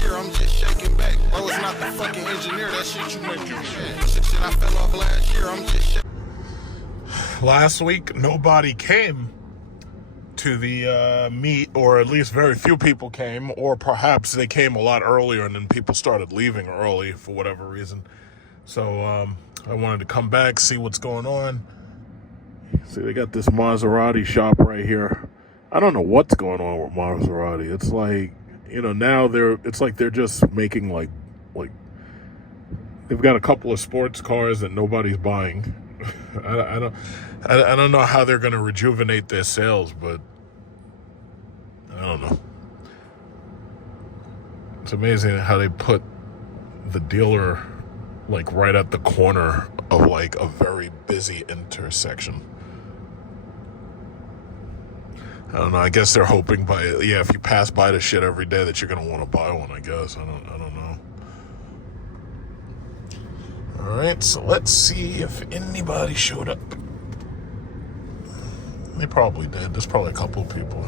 last year, I'm just shaking back. Bro, it's not the fucking engineer, that shit you make you shit I fell off last year, I'm just shaking. Last week, nobody came to the meet, or at least very few people came, or perhaps they came a lot earlier and then people started leaving early for whatever reason. So I wanted to come back, see what's going on. See, they got this Maserati shop right here. I don't know what's going on with Maserati. It's like, you know, now it's like they're just making like they've got a couple of sports cars that nobody's buying. I don't know how they're going to rejuvenate their sales, but I don't know. It's amazing how they put the dealer like right at the corner of like a very busy intersection. I don't know. I guess they're hoping if you pass by the shit every day that you're going to want to buy one, I guess. I don't know. All right, so let's see if anybody showed up. They probably did. There's probably a couple of people.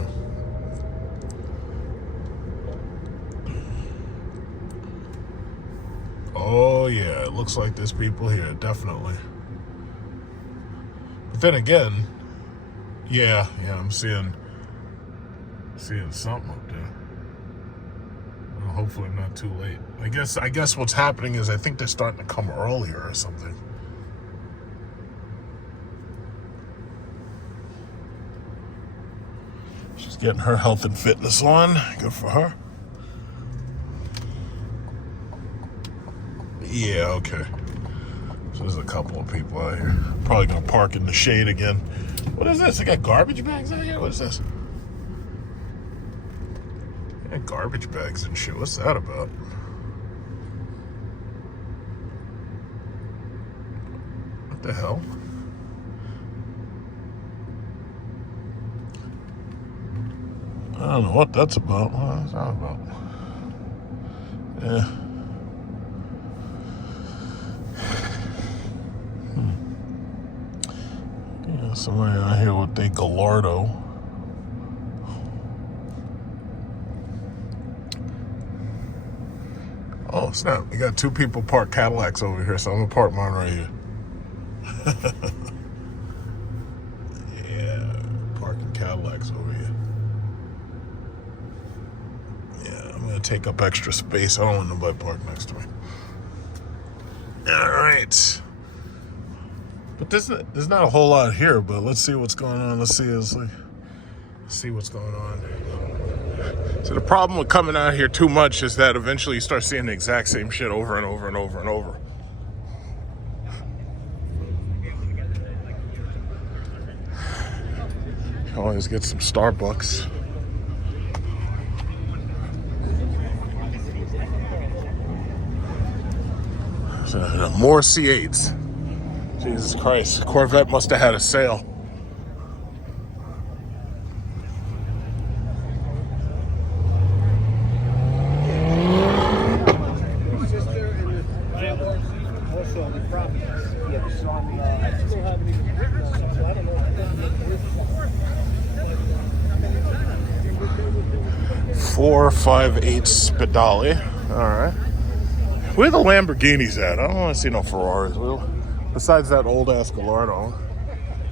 Oh, yeah, it looks like there's people here, definitely. But then again, yeah, I'm seeing something up there. Well, hopefully not too late. I guess what's happening is I think they're starting to come earlier or something. She's getting her health and fitness on. Good for her. Yeah, okay. So there's a couple of people out here. Probably gonna park in the shade again. What is this? They got garbage bags out here? What is this? They got garbage bags and shit. What's that about? What the hell? I don't know what that's about. What is that about? Yeah. Yeah, somebody out here with a Gallardo. Oh, snap. We got two people parked Cadillacs over here, so I'm going to park mine right here. Yeah, parking Cadillacs over here. Yeah, I'm going to take up extra space. I don't want nobody parked next to me. All right. But there's not a whole lot here, but let's see what's going on. Let's see what's going on. So the problem with coming out here too much is that eventually you start seeing the exact same shit over and over and over and over. You always get some Starbucks. So, more C8s. Jesus Christ, Corvette must have had a sale. .458 Stradale. All right. Where the Lamborghinis at? I don't want to see no Ferraris. Besides that old ass Gallardo.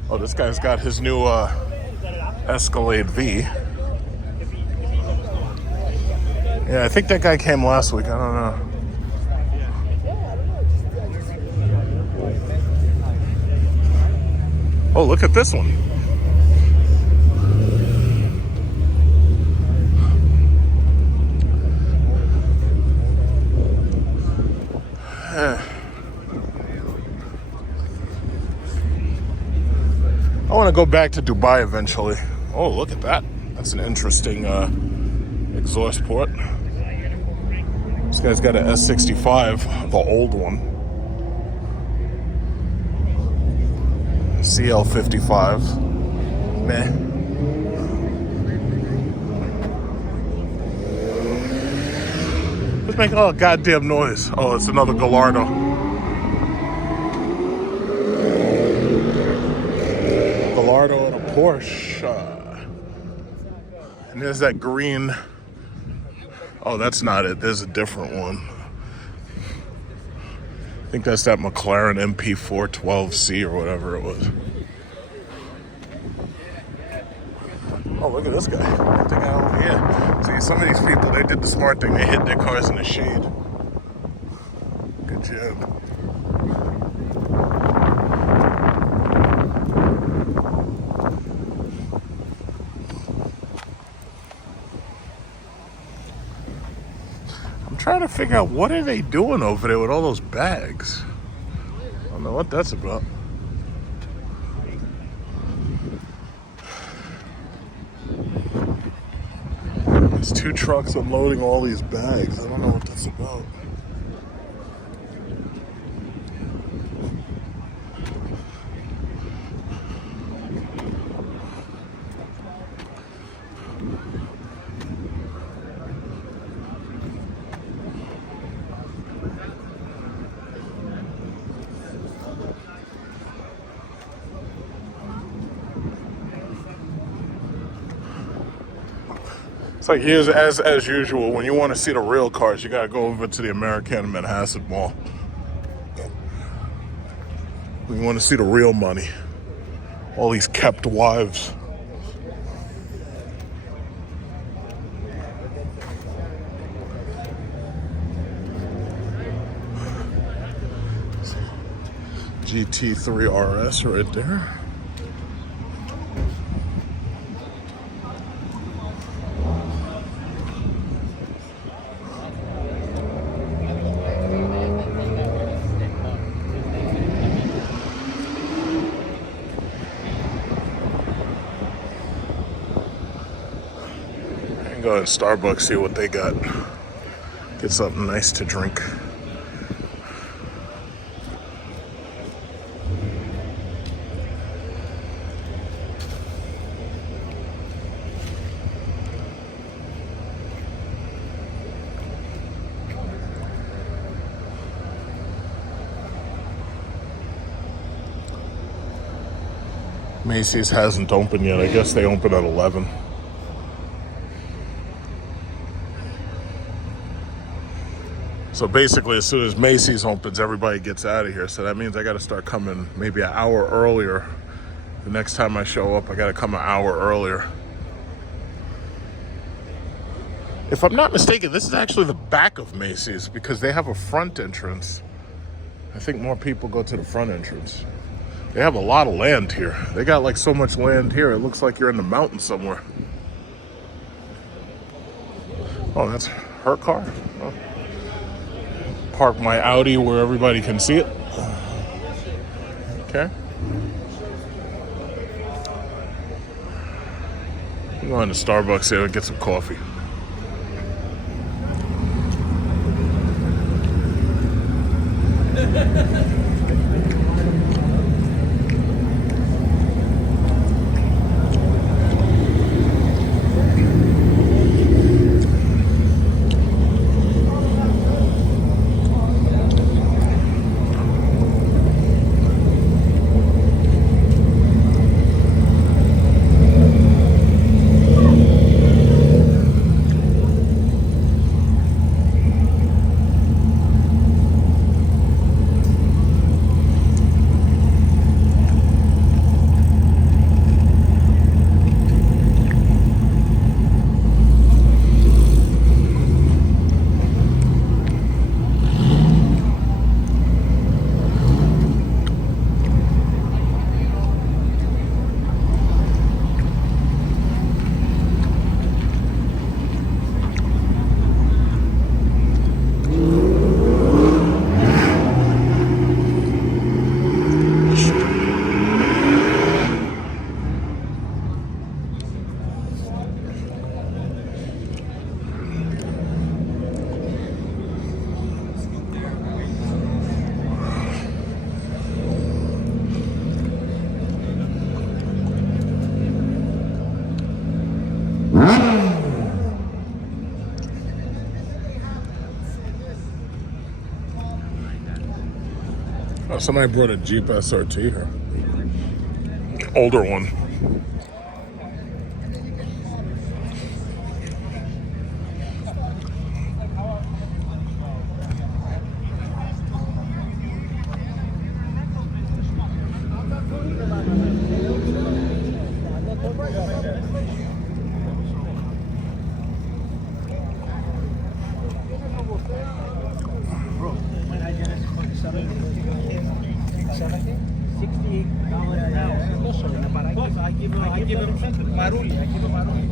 Oh, this guy's got his new Escalade V. Yeah, I think that guy came last week. I don't know. Oh, look at this one. I want to go back to Dubai eventually. Oh, look at that. That's an interesting exhaust port. This guy's got an S65, the old one. CL55. Meh. Let's make all goddamn noise. Oh, it's another Gallardo. Gallardo and a Porsche. And there's that green Oh, that's not it. There's a different one. I think that's that McLaren MP412C or whatever it was. Oh, look at this guy. What they got over here? See, some of these people, they did the smart thing. They hid their cars in the shade. Good job. I'm trying to figure out what are they doing over there with all those bags. I don't know what that's about. There's 2 trucks unloading all these bags. I don't know what that's about. It's like here's as usual, when you want to see the real cars, you gotta go over to the Americana Manhasset Mall. When you want to see the real money. All these kept wives. GT3 RS right there. Go in Starbucks, see what they got. Get something nice to drink. Macy's hasn't opened yet. I guess they open at 11. So basically, as soon as Macy's opens, everybody gets out of here. So that means I got to start coming maybe an hour earlier. The next time I show up, I got to come an hour earlier. If I'm not mistaken, this is actually the back of Macy's because they have a front entrance. I think more people go to the front entrance. They have a lot of land here. They got like so much land here, it looks like you're in the mountains somewhere. Oh, that's her car? Oh. Park my Audi where everybody can see it. Okay. I'm going to Starbucks here and get some coffee. Oh, somebody brought a Jeep SRT here. Older one. give him Maruli. I give him Maruli.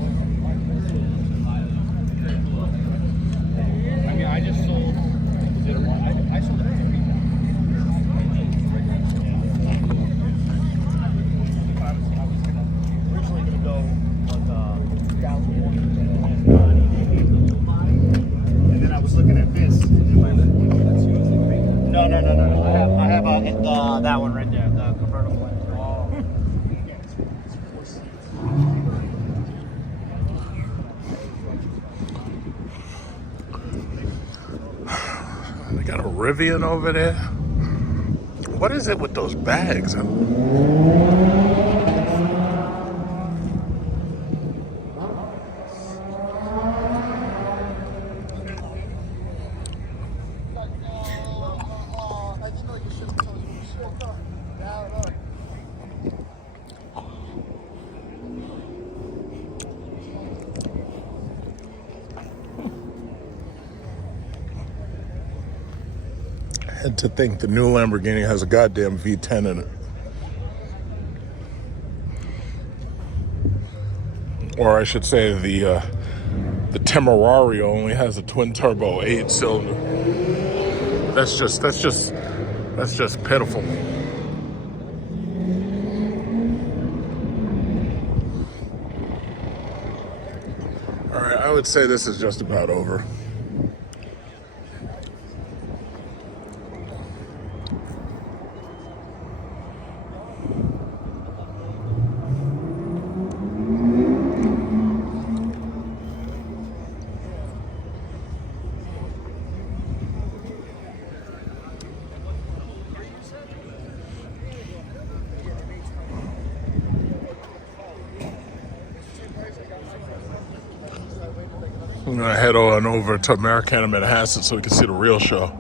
I mean, I just sold. I sold it. Originally going to go like 2001. And then I was looking at this. No. I have that one right there, the convertible one. They got a Rivian over there. What is it with those bags? And to think the new Lamborghini has a goddamn V10 in it. Or I should say the Temerario only has a twin turbo 8-cylinder. That's just pitiful. All right, I would say this is just about over. I'm gonna head on over to Americana Manhasset so we can see the real show.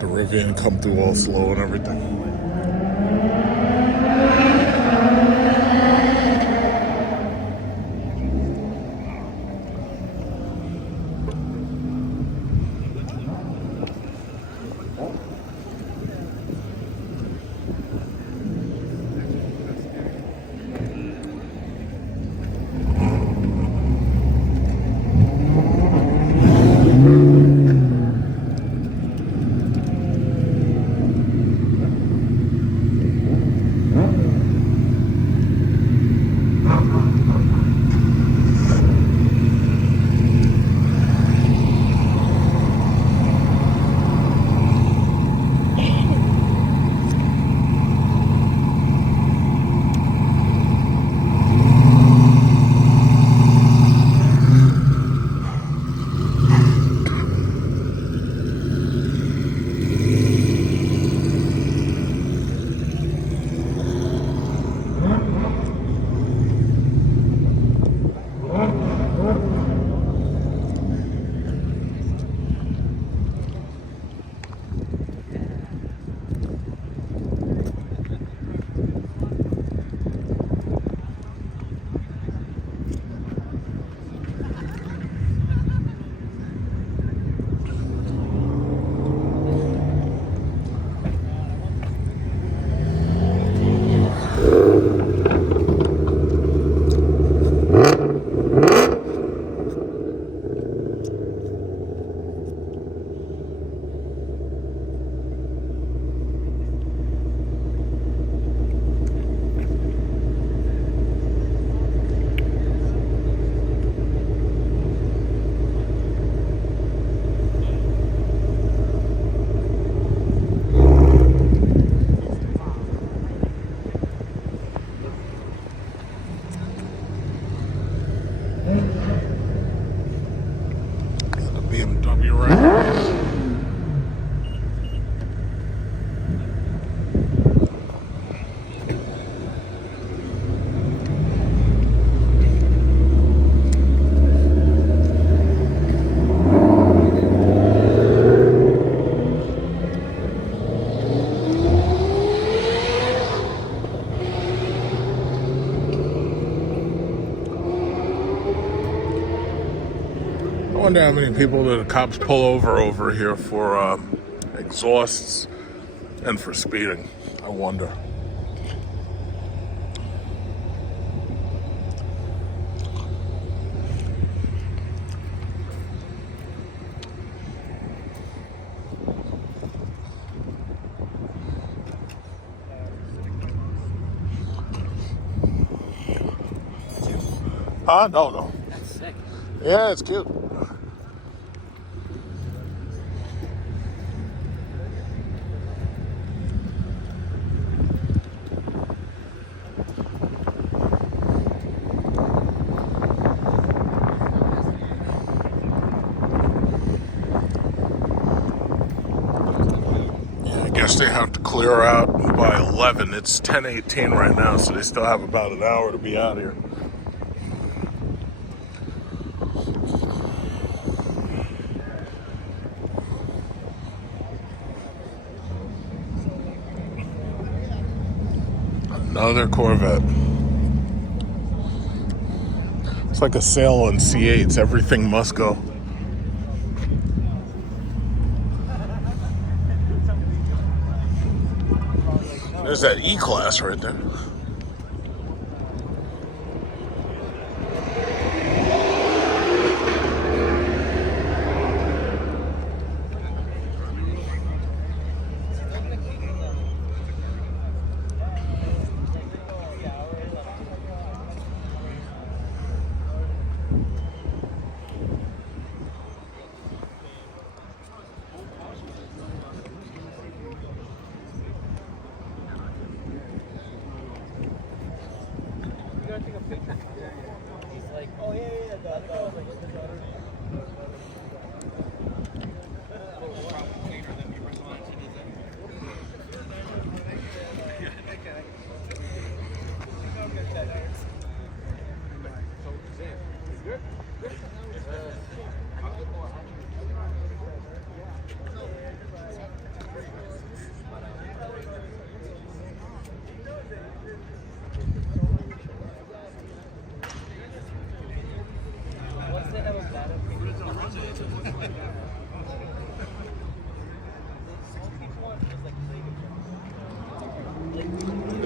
The Rivian come through all slow and everything. you're right. I wonder how many people the cops pull over here for exhausts and for speeding. I wonder. No. That's sick. Yeah, it's cute. I guess they have to clear out by 11. It's 10:18 right now, so they still have about an hour to be out here. Another Corvette. It's like a sale on C8s. Everything must go. There's that E-Class right there.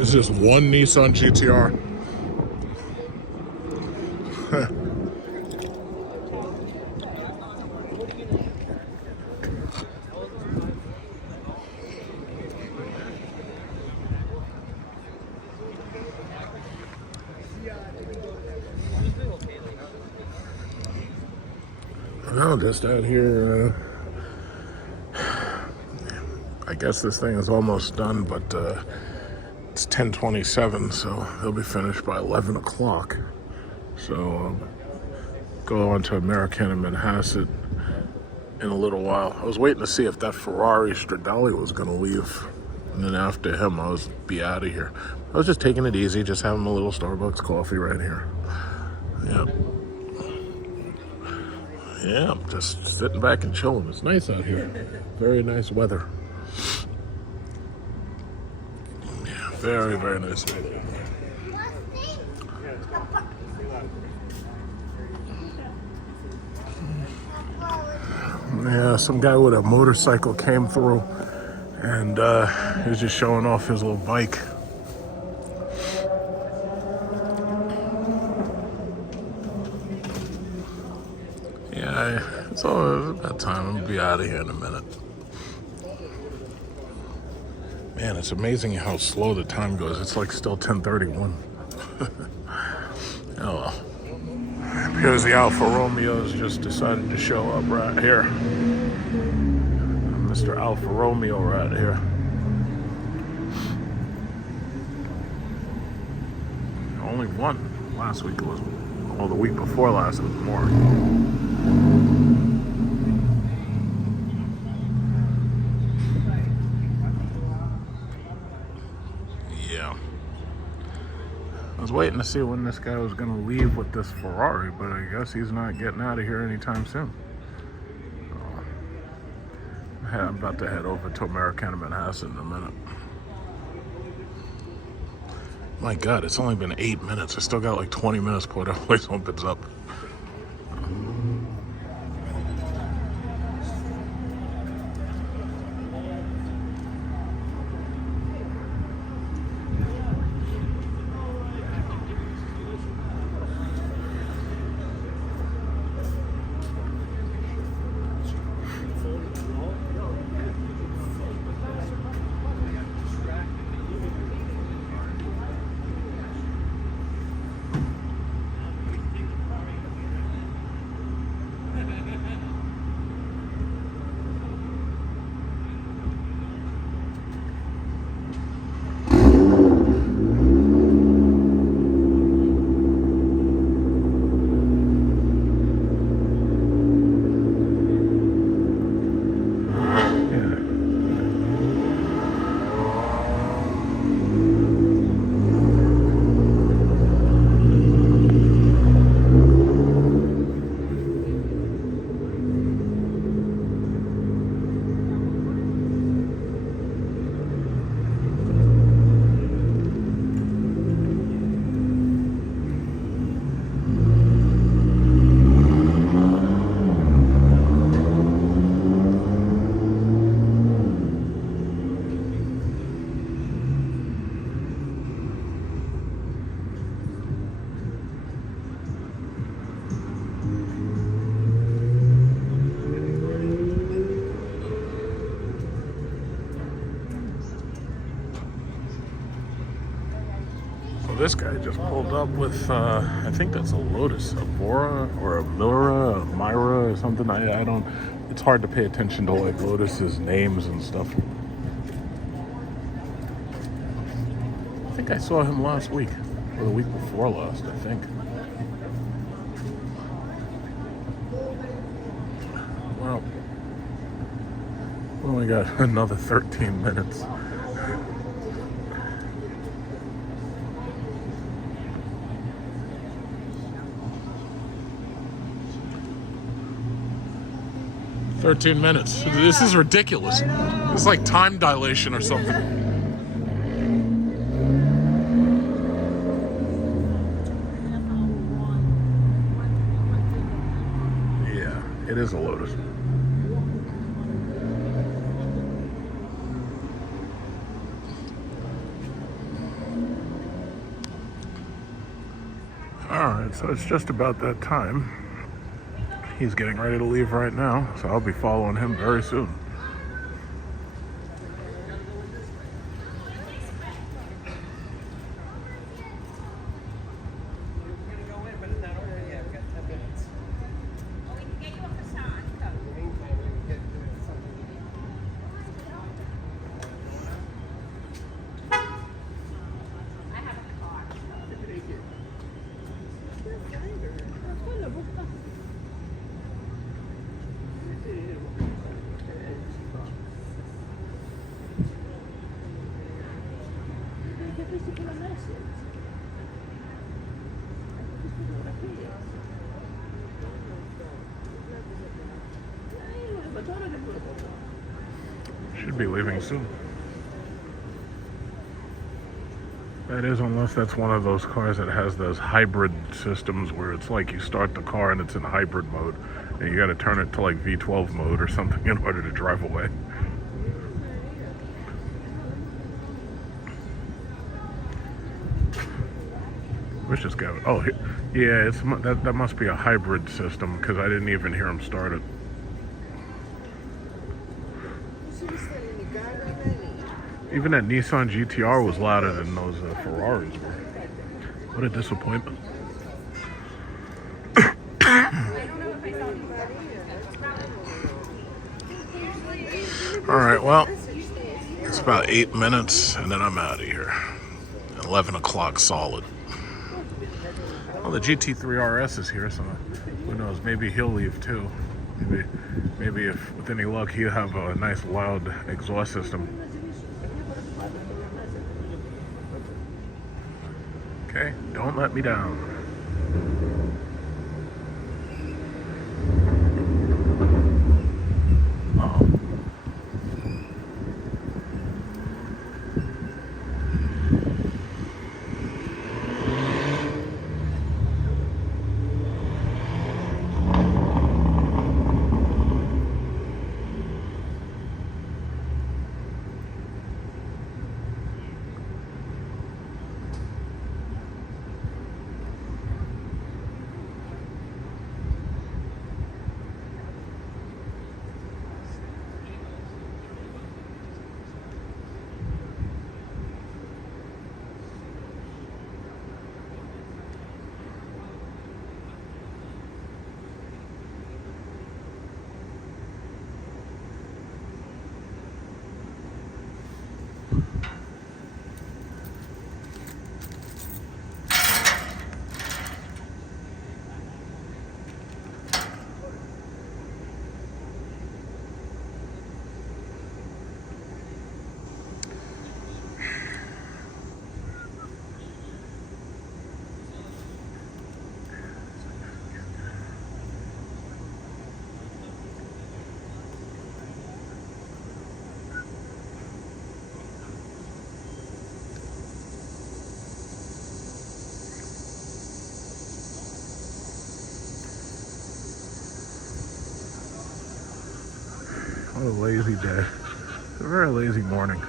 It's just one Nissan GTR. No, just out here. I guess this thing is almost done, but it's 10:27, so they'll be finished by 11 o'clock. So go on to Americana and Manhasset in a little while. I was waiting to see if that Ferrari Stradale was going to leave, and then after him, I was be out of here. I was just taking it easy, just having a little Starbucks coffee right here. Yep. Yeah, I'm just sitting back and chilling. It's nice out here. Very nice weather. Yeah, very, very nice weather. Yeah, some guy with a motorcycle came through and he was just showing off his little bike. Yeah, it's about time. I'm gonna be out of here in a minute. Man, it's amazing how slow the time goes. It's like still 10:31. Oh well. Here's the Alfa Romeos just decided to show up right here. Mr. Alfa Romeo right here. Only one. Last week it was, well, the week before last it was more. I was waiting to see when this guy was going to leave with this Ferrari, but I guess he's not getting out of here anytime soon. I'm about to head over to Americana Manhasset in a minute. My God, it's only been 8 minutes. I still got like 20 minutes before that place opens up. This guy just pulled up with, I think that's a Lotus, a Bora or a Mira, a Myra or something. I don't, it's hard to pay attention to like Lotus's names and stuff. I think I saw him last week, or the week before last, I think. Well, we only got another 13 minutes. This is ridiculous. It's like time dilation or something. Yeah, it is a Lotus. Alright, so it's just about that time. He's getting ready to leave right now, so I'll be following him very soon. Should be leaving soon. That is, unless that's one of those cars that has those hybrid systems where it's like you start the car and it's in hybrid mode and you got to turn it to like V12 mode or something in order to drive away. Where's this guy? Oh, yeah, that must be a hybrid system because I didn't even hear him start it. Even that Nissan GTR was louder than those Ferraris were. What a disappointment. Alright, well, it's about 8 minutes and then I'm out of here. 11 o'clock solid. Well, the GT3 RS is here, so who knows, maybe he'll leave too. Maybe if with any luck he'll have a nice loud exhaust system. Okay, don't let me down. What a lazy day. It's a very lazy morning.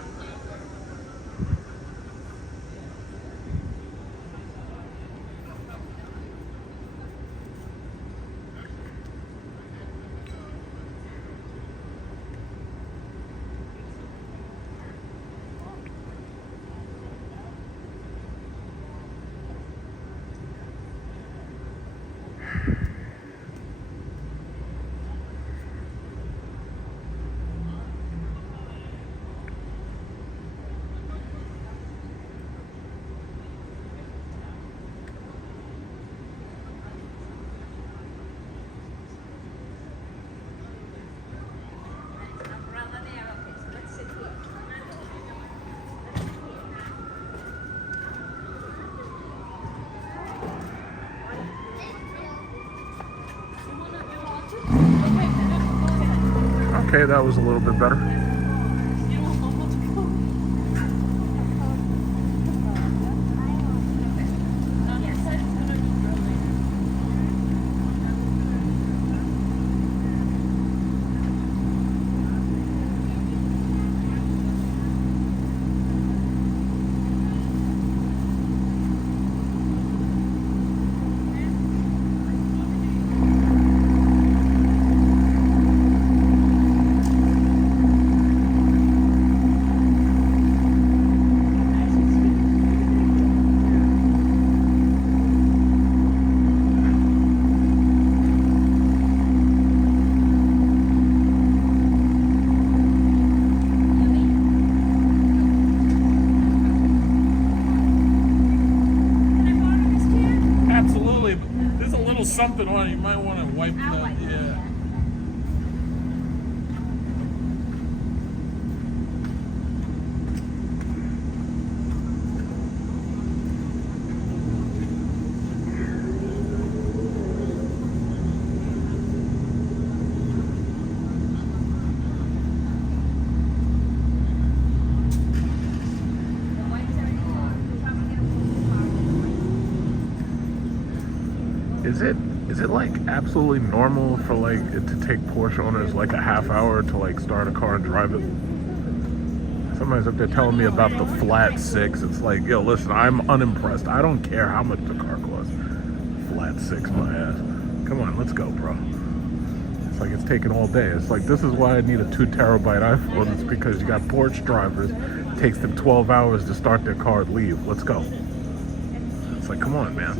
Okay, that was a little bit better. Something on you might want to wipe that. Yeah. Is it like absolutely normal for like it to take Porsche owners like a half hour to like start a car and drive it? Somebody's up there telling me about the flat six. It's like, yo, listen, I'm unimpressed. I don't care how much the car costs. Flat six, my ass. Come on, let's go, bro. It's like it's taking all day. It's like, this is why I need a 2 terabyte iPhone. It's because you got Porsche drivers. It takes them 12 hours to start their car and leave. Let's go. It's like, come on, man.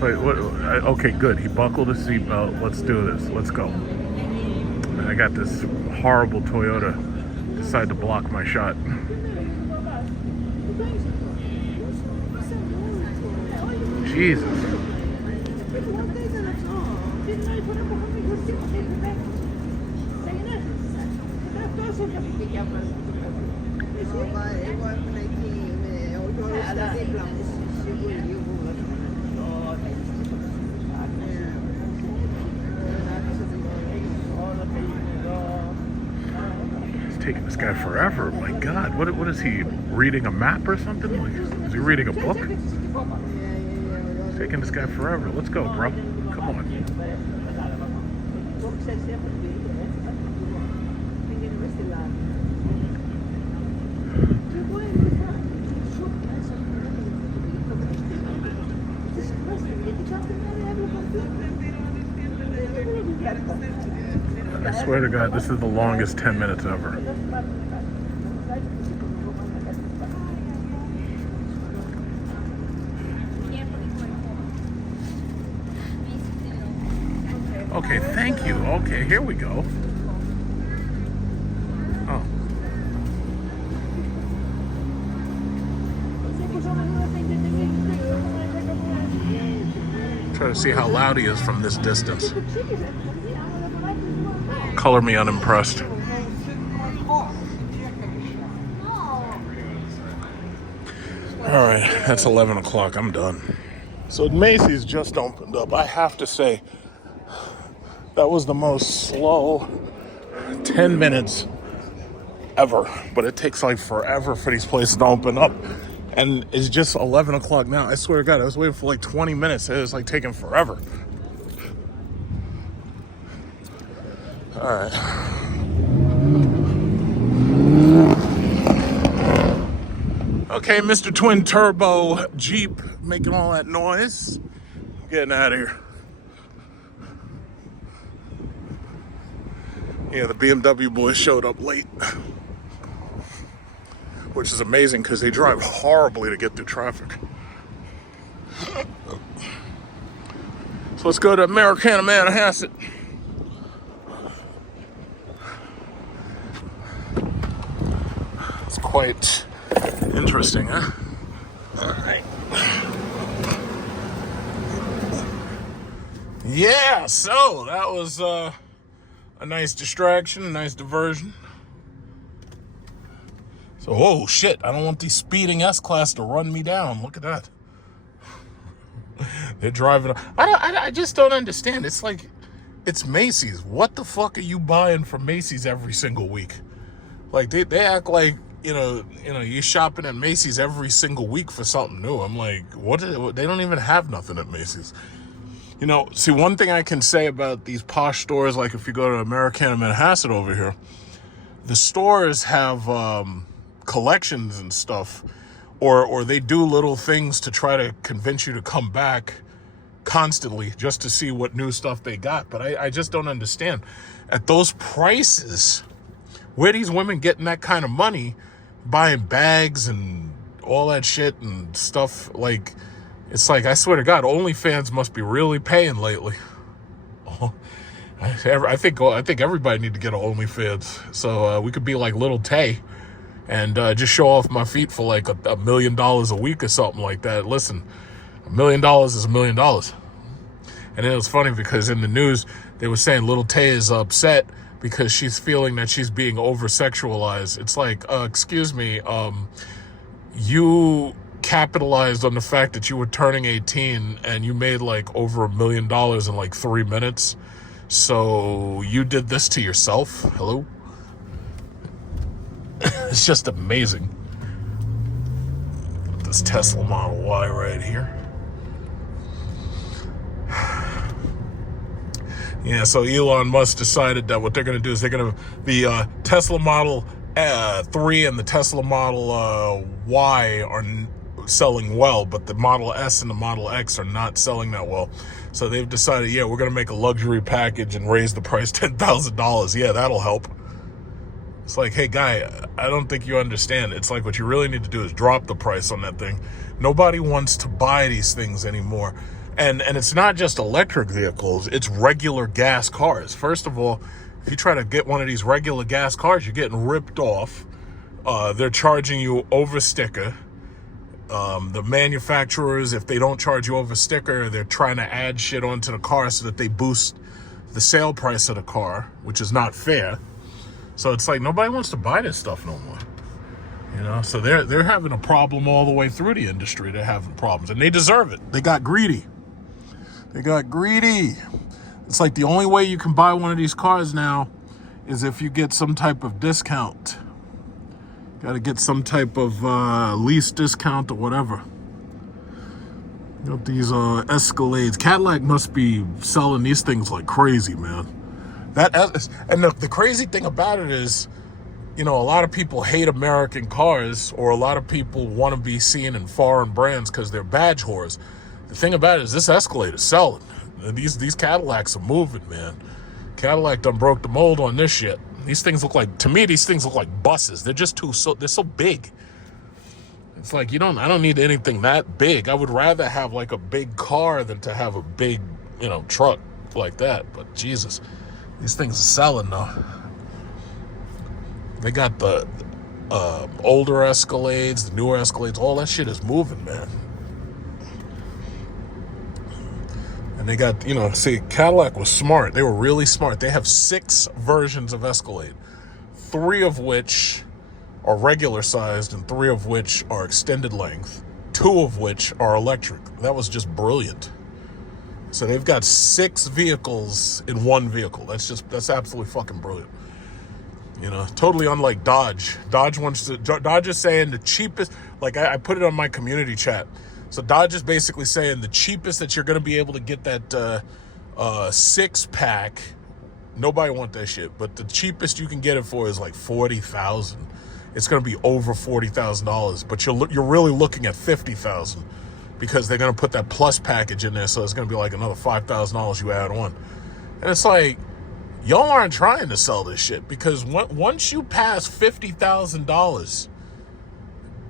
Wait, what? Okay, good. He buckled his seatbelt. Let's do this. Let's go. And I got this horrible Toyota decide to block my shot. Jesus. It's taking this guy forever. My God, what is he reading, a map or something? Like, is he reading a book? It's taking this guy forever. Let's go, bro. Come on. I swear to God, this is the longest 10 minutes ever. Okay, thank you. Okay, here we go. Oh. Try to see how loud he is from this distance. Color me unimpressed. Alright, that's 11 o'clock. I'm done. So Macy's just opened up. I have to say, that was the most slow 10 minutes ever. But it takes like forever for these places to open up. And it's just 11 o'clock now. I swear to God, I was waiting for like 20 minutes. It was like taking forever. Alright. Okay, Mr. Twin Turbo Jeep making all that noise. Getting out of here. Yeah, the BMW boys showed up late. Which is amazing because they drive horribly to get through traffic. So let's go to Americana Manhasset. It's quite interesting, huh? All right. Yeah, so that was a nice distraction, a nice diversion. So, oh shit, I don't want these speeding S-Class to run me down. Look at that. They're driving. I just don't understand. It's like, it's Macy's. What the fuck are you buying from Macy's every single week? Like, they act like, you know, you're shopping at Macy's every single week for something new. I'm like, they don't even have nothing at Macy's. You know, see, one thing I can say about these posh stores, like if you go to Americana Manhasset over here, the stores have collections and stuff, or they do little things to try to convince you to come back constantly just to see what new stuff they got. But I just don't understand. At those prices, where these women getting that kind of money, buying bags and all that shit and stuff, like, it's like, I swear to God, OnlyFans must be really paying lately. I think everybody need to get an OnlyFans, so we could be like Little Tay and just show off my feet for like $1 million a week or something like that. Listen, $1 million is $1 million. And it was funny because in the news they were saying Little Tay is upset because she's feeling that she's being over-sexualized. It's like, excuse me, you capitalized on the fact that you were turning 18 and you made like over $1 million in like 3 minutes. So you did this to yourself? Hello? It's just amazing. This Tesla Model Y right here. Yeah, so Elon Musk decided that what they're going to do is they're going to, the Tesla Model 3 and the Tesla Model Y are selling well, but the Model S and the Model X are not selling that well. So they've decided, yeah, we're going to make a luxury package and raise the price $10,000. Yeah, that'll help. It's like, hey, guy, I don't think you understand. It's like what you really need to do is drop the price on that thing. Nobody wants to buy these things anymore. And it's not just electric vehicles. It's regular gas cars. First of all, if you try to get one of these regular gas cars, you're getting ripped off. They're charging you over sticker. The manufacturers, if they don't charge you over sticker, they're trying to add shit onto the car so that they boost the sale price of the car, which is not fair. So it's like nobody wants to buy this stuff no more. You know, so they're having a problem all the way through the industry. They're having problems, and they deserve it. They got greedy. They got greedy. It's like the only way you can buy one of these cars now is if you get some type of discount. Got to get some type of lease discount or whatever. You know, these Escalades. Cadillac must be selling these things like crazy, man. And the crazy thing about it is, you know, a lot of people hate American cars, or a lot of people want to be seen in foreign brands because they're badge whores. The thing about it is this Escalade is selling. These Cadillacs are moving, man. Cadillac done broke the mold on this shit. These things look like, to me, these things look like buses. They're just they're so big. It's like, I don't need anything that big. I would rather have like a big car than to have a big, truck like that. But Jesus, these things are selling though. They got the older Escalades, the newer Escalades, all that shit is moving, man. And they got, see, Cadillac was smart. They were really smart. They have 6 versions of Escalade, 3 of which are regular sized and 3 of which are extended length, 2 of which are electric. That was just brilliant. So they've got 6 vehicles in one vehicle. That's absolutely fucking brilliant. Totally unlike Dodge. Dodge is saying the cheapest, like I put it on my community chat. So Dodge is basically saying the cheapest that you're going to be able to get that 6-pack, nobody want that shit, but the cheapest you can get it for is like $40,000. It's going to be over $40,000, but you're really looking at $50,000 because they're going to put that plus package in there, so it's going to be like another $5,000 you add on. And it's like, y'all aren't trying to sell this shit, because once you pass $50,000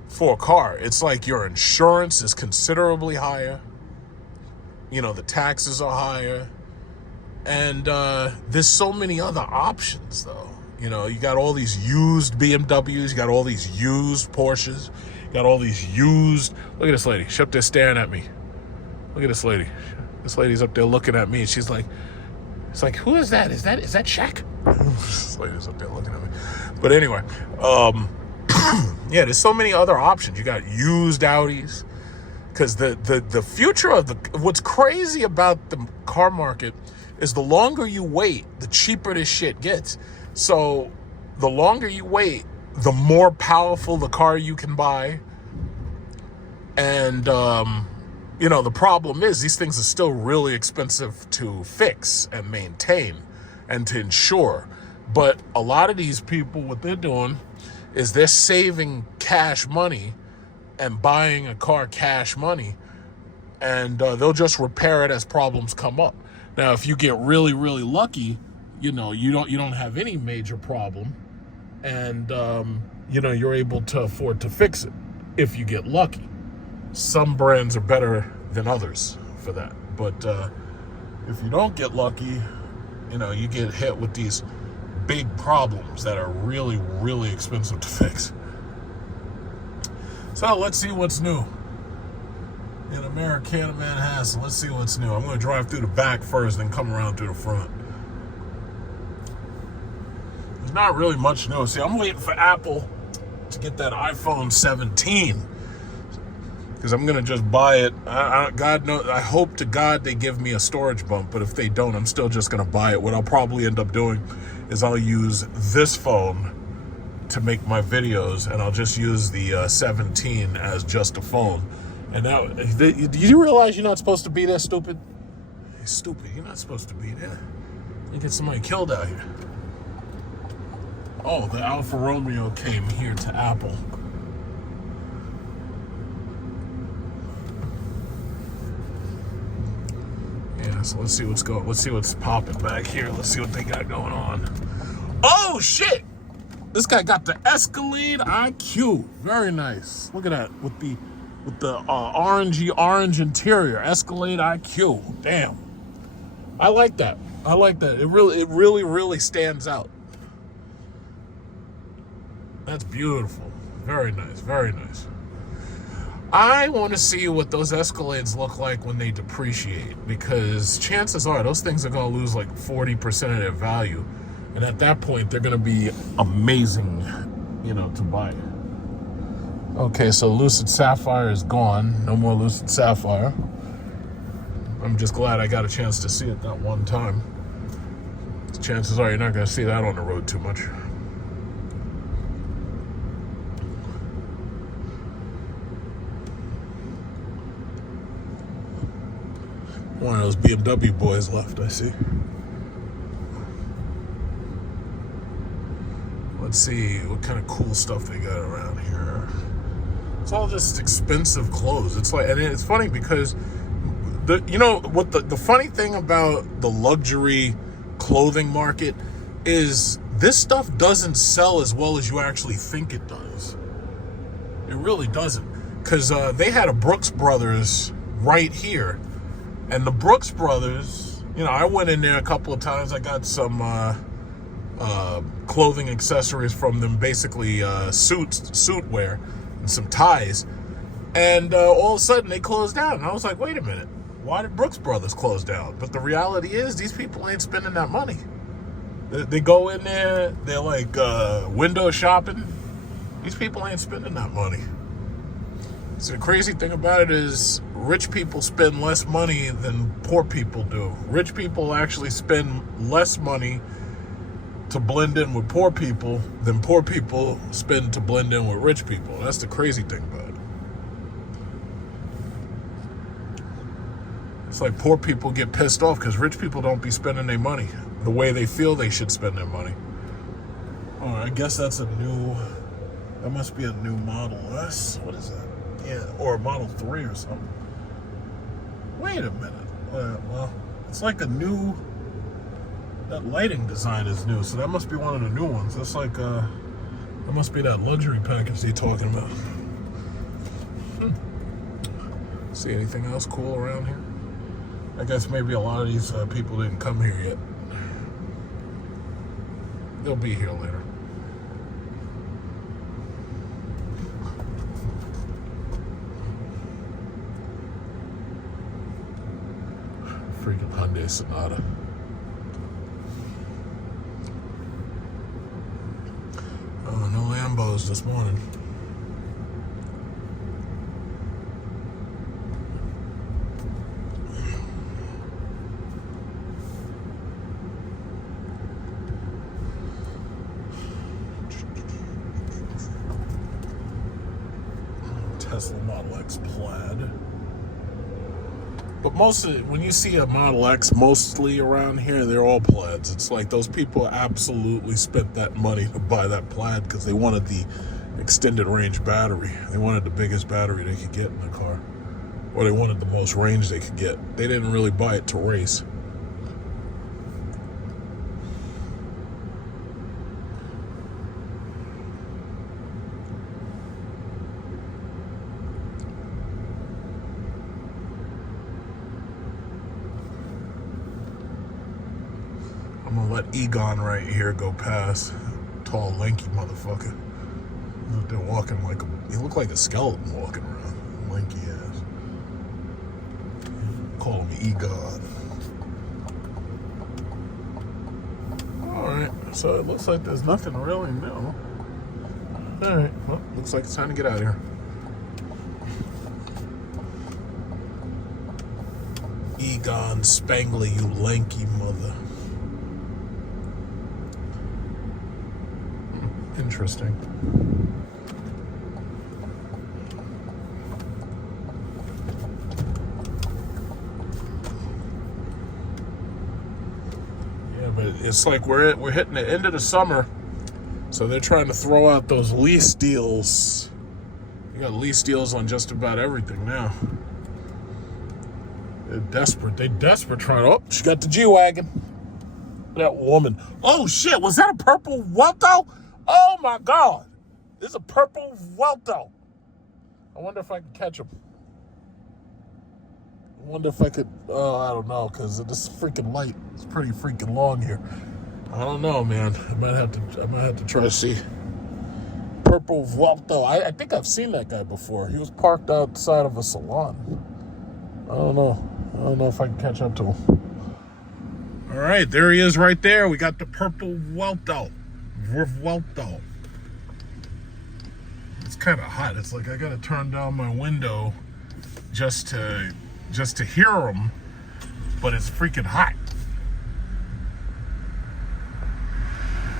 for a car, it's like your insurance is considerably higher. The taxes are higher. And there's so many other options, though. You got all these used BMWs, you got all these used Porsches, you got all these used... Look at this lady. She's up there staring at me. Look at this lady. This lady's up there looking at me, and she's like... It's like, who is that? Is that Shaq? This lady's up there looking at me. But anyway, yeah, there's so many other options. You got used Audis. Because the future of what's crazy about the car market is the longer you wait, the cheaper this shit gets. So the longer you wait, the more powerful the car you can buy. And, the problem is these things are still really expensive to fix and maintain and to insure. But a lot of these people, what they're doing is they're saving cash money and buying a car cash money, and they'll just repair it as problems come up. Now, if you get really, really lucky, you don't have any major problem, and you're able to afford to fix it if you get lucky. Some brands are better than others for that, but if you don't get lucky, you get hit with these big problems that are really, really expensive to fix. So let's see what's new in Americana, Manhasset. Let's see what's new. I'm going to drive through the back first, then come around through the front. There's not really much new. See, I'm waiting for Apple to get that iPhone 17, because I'm going to just buy it. God knows, I hope to God they give me a storage bump, but if they don't, I'm still just going to buy it. What I'll probably end up doing is I'll use this phone to make my videos, and I'll just use the 17 as just a phone. And now, do you realize you're not supposed to be there, stupid? You're stupid. You're not supposed to be there. You get somebody killed out here. Oh, the Alfa Romeo came here to Apple. Yeah, so let's see what's going. Let's see what's popping back here. Let's see what they got going on. Oh shit! This guy got the Escalade IQ. Very nice. Look at that with the orangey orange interior. Escalade IQ. Damn. I like that. I like that. It really stands out. That's beautiful. Very nice. Very nice. I want to see what those Escalades look like when they depreciate, because chances are those things are going to lose like 40% of their value. And at that point, they're going to be amazing, to buy. Okay, so Lucid Sapphire is gone. No more Lucid Sapphire. I'm just glad I got a chance to see it that one time. Chances are you're not going to see that on the road too much. One of those BMW boys left, I see. Let's see what kind of cool stuff they got around here. It's all just expensive clothes. It's like, and it's funny because the funny thing about the luxury clothing market is this stuff doesn't sell as well as you actually think it does. It really doesn't, because they had a Brooks Brothers right here, and the Brooks Brothers, I went in there a couple of times. I got some clothing accessories from them, basically suit wear and some ties, and all of a sudden they closed down, and I was like, wait a minute, why did Brooks Brothers close down? But the reality is these people ain't spending that money. They go in there, they're like window shopping. These people ain't spending that money. So the crazy thing about it is rich people spend less money than poor people do. Rich people actually spend less money to blend in with poor people than poor people spend to blend in with rich people. That's the crazy thing about it. It's like poor people get pissed off because rich people don't be spending their money the way they feel they should spend their money. Oh, I guess that must be a new Model S. What is that? Yeah, or a Model 3 or something. Wait a minute. Well, it's like that lighting design is new, so that must be one of the new ones. That's like, that must be that luxury package they're talking about. See anything else cool around here? I guess maybe a lot of these people didn't come here yet. They'll be here later. Freaking Hyundai Sonata. Oh, no Lambos this morning. Tesla Model X plaid. But when you see a Model X mostly around here, they're all plaids. It's like those people absolutely spent that money to buy that plaid because they wanted the extended range battery. They wanted the biggest battery they could get in the car. Or they wanted the most range they could get. They didn't really buy it to race. I'm gonna let Egon right here go past. Tall, lanky motherfucker. They're walking like he looked like a skeleton walking around. Lanky ass. Call him Egon. Alright, so it looks like there's nothing really new. Alright, well, looks like it's time to get out of here. Egon Spangler, you lanky mother. Interesting. Yeah, but it's like we're hitting the end of the summer, so they're trying to throw out those lease deals. You got lease deals on just about everything now. They're desperate. Trying to. Oh, she got the G-Wagon. That woman. Oh shit! Was that a purple Welto? Oh my God! This is a purple Welto. I wonder if I can catch him. I wonder if I could. I don't know, because this freaking light is pretty freaking long here. I don't know, man. I might have to try to see. Purple Welto. I think I've seen that guy before. He was parked outside of a salon. I don't know if I can catch up to him. All right, there he is right there. We got the purple Welto. Let's kind of hot. It's like I gotta turn down my window just to hear them, but it's freaking hot.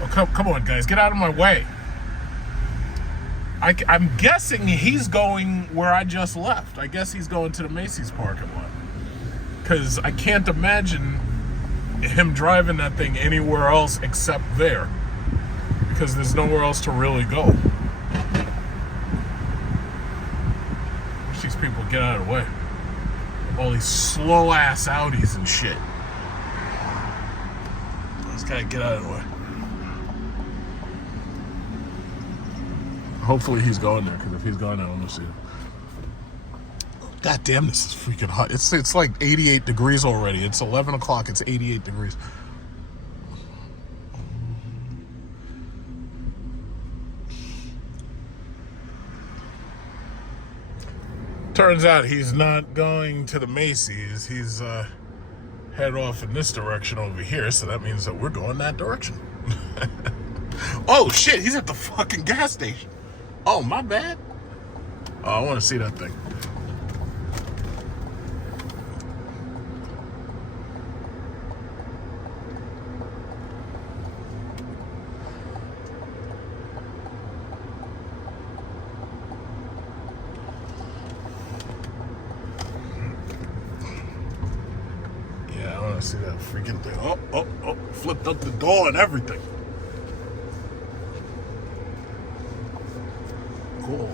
Oh, come on, guys, get out of my way. I'm guessing he's going where I just left. I guess he's going to the Macy's parking lot, because I can't imagine him driving that thing anywhere else except there, because there's nowhere else to really go. Wish these people get out of the way. All these slow ass Audis and shit. This guy get out of the way. Hopefully he's going there, because if he's going there, I want to see it. God damn, this is freaking hot. It's like 88 degrees already. It's 11 o'clock. It's 88 degrees. Turns out he's not going to the Macy's. He's head off in this direction over here, so that means that we're going that direction. Oh shit, he's at the fucking gas station. Oh, my bad. Oh, I want to see that thing. Yeah, I want to see that freaking thing. Oh, flipped up the door and everything. Cool.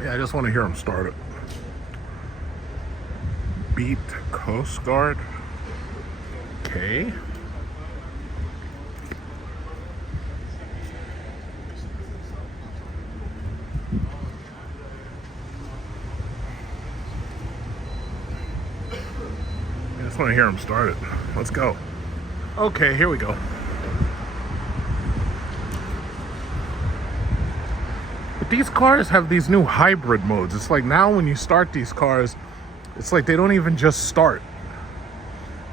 Yeah, I just want to hear him start it. Beat Coast Guard. Okay. I just want to hear him start it. Let's go. Okay, here we go. But these cars have these new hybrid modes. It's like now when you start these cars, it's like they don't even just start.